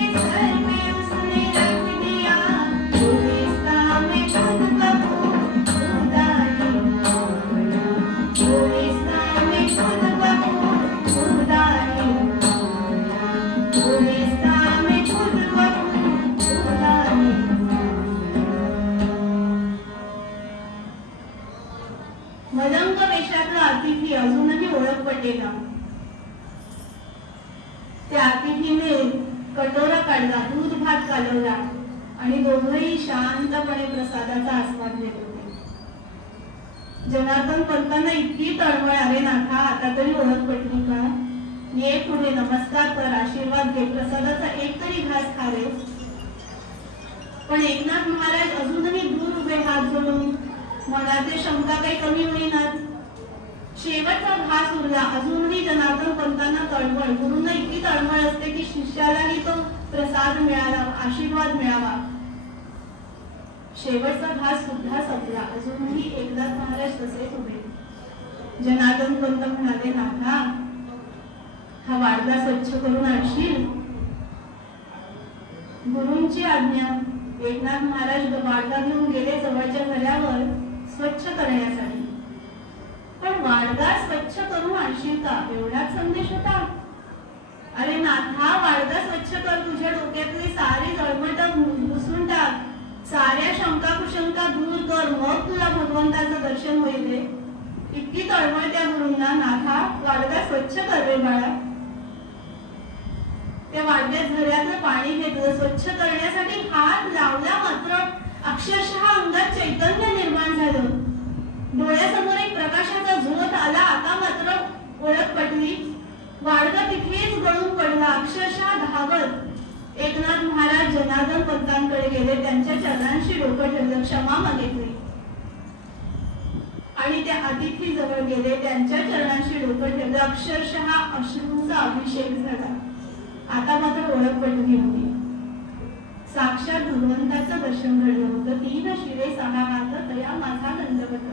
you. हात कालवला आणि दोघंही शांतपणे प्रसादाचा आस्वाद घेत होते. जनार्दन पंतांना इतकी तळमळ आले, नाथा आता तरी ओळख पटली का? ये पुढे, नमस्कार कर, आशीर्वाद घे, प्रसादाचा एक तरी घास खा रे. पण एकनाथ महाराज अजूनही दूर उभे हात जोडून, मनाचे शंका काही कमी होईनात. शेवटचा घास उरला. अजूनही जनार्दन पंतांना तळमळ, गुरूंना इतकी तळमळ असते की शिष्यालाही तो प्रसाद मिळाला, आशीर्वाद मिळावा. शेवटचा घास सुद्धा संपला. अजूनही एकनाथ महाराज तसेच उभे. जनार्दन पंत म्हणाले, नाथा हा वाडगा स्वच्छ करून आणशील? गुरूंची आज्ञा. एकनाथ महाराज वाडगा घेऊन गेले जवळच्या घरावर स्वच्छ करण्यासाठी. पण वाडगा स्वच्छ करून आणशील का, एवढाच संदेश होता? अरे नाथा, वाडगा स्वच्छ कर, तुझ्या डोक्यातली सारी जळमट पुसून टाक, साऱ्या शंका कुशंका दूर कर, मग तुला भगवंताचं दर्शन होईल रे. इतकी तळमळ त्या गुरूंना. नाथा वाडगा स्वच्छ कर रे बाळा. त्या वाडग्यात झऱ्यातलं पाणी घेतलं, स्वच्छ करण्यासाठी हात लावला, मात्र अक्षरशः अंगात चैतन्य निर्माण झालं. डोळ्यासमोर एक प्रकाशाचा झोत आला. आता मात्र ओळख पटली. वाडगा तिथेच गळून पडला. अक्षरशः धावत एकनाथ महाराज जनार्दन पंतांकडे गेले, त्यांच्या चरणांशी डोकं ठेवलं, क्षमा मागितली आणि त्या अतिथी जवळ गेले, त्यांच्या चरणांशी डोकं ठेवलं. अक्षरशः अश्रूंचा अभिषेक झाला. आता मात्र ओळख पटली होती. साक्षात भगवंताचं दर्शन घडलं होतं. 3 शिरे 6 हात तया माझा दंडवत.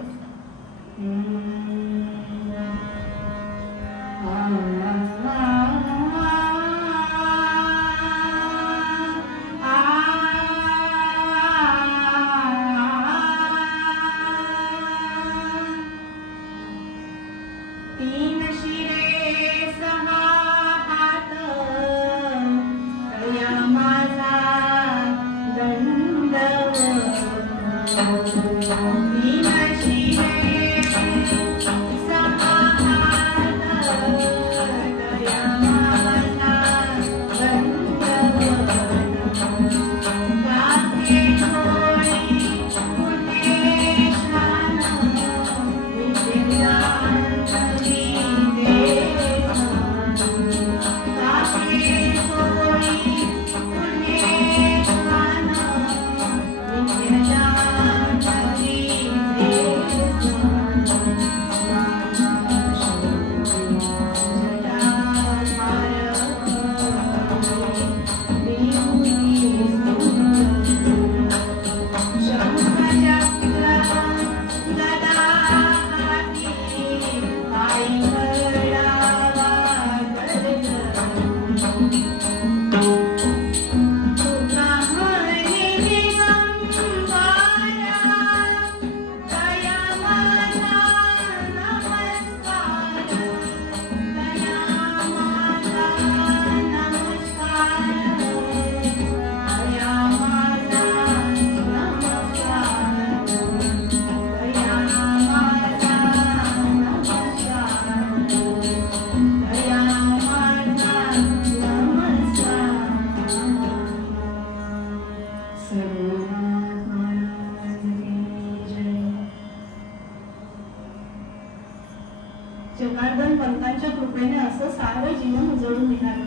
जनार्दन पंतांच्या कृपेने असं सारं जीवन उजळून निघालं.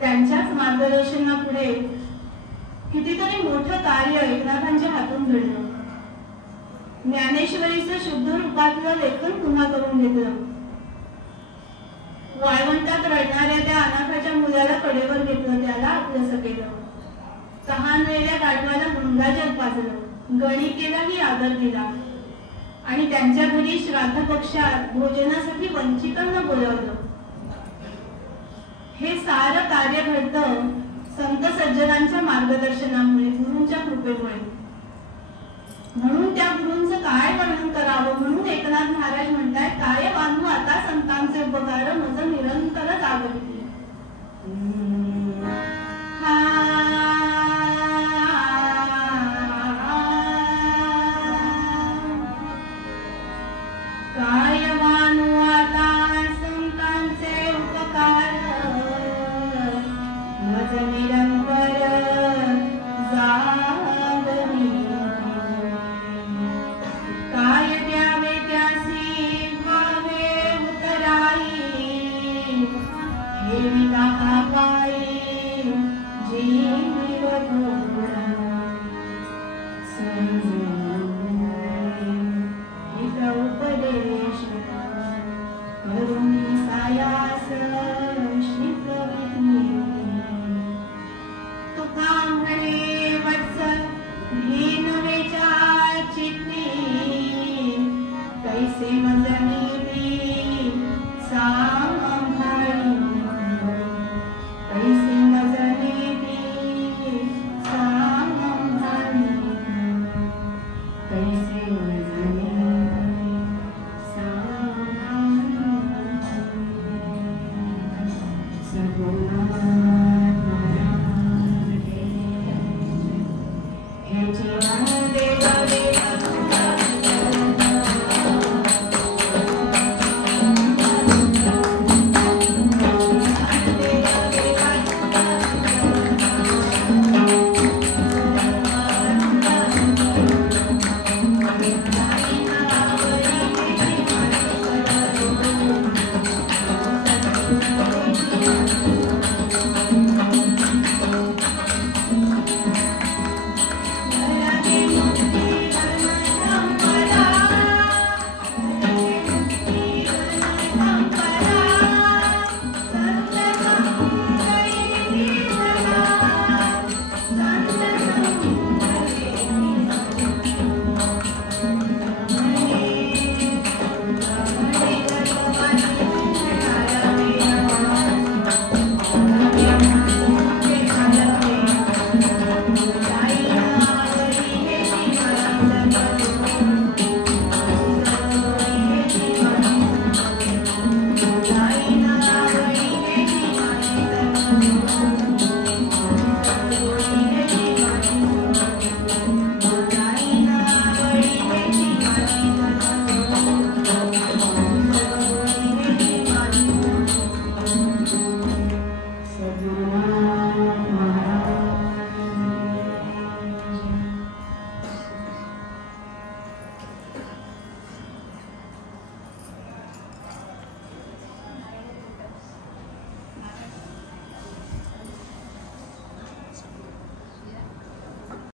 त्यांच्याच मार्गदर्शनापुढे कितीतरी मोठं कार्य एकनाथांच्या हातून घडलं. ज्ञानेश्वरीचं शुद्ध रूपातलं लेखन पुन्हा करून घेतलं. वाळवंटात रडणाऱ्या त्या अनाथाच्या मुलाला कडेवर घेतलं, त्याला आपलंसं केलं. तहानलेल्या गाढवाला गंगाजल पाजलं, गणिकेलाही आदर दिला आणि त्यांच्या घरी श्राद्ध पक्षात भोजनासाठी वंचितांना बोलावलं. हे सारं कार्य घडतं संत सज्जनांच्या मार्गदर्शनामुळे, गुरूंच्या कृपेमुळे. म्हणून त्या गुरूंचं काय वर्णन करावं, म्हणून एकनाथ महाराज म्हणतात, काय वानू आता संतांचे उपकार मज निरंतरच आवडते. काय वानू आता संतांचे उपकार मज निरंतर शिव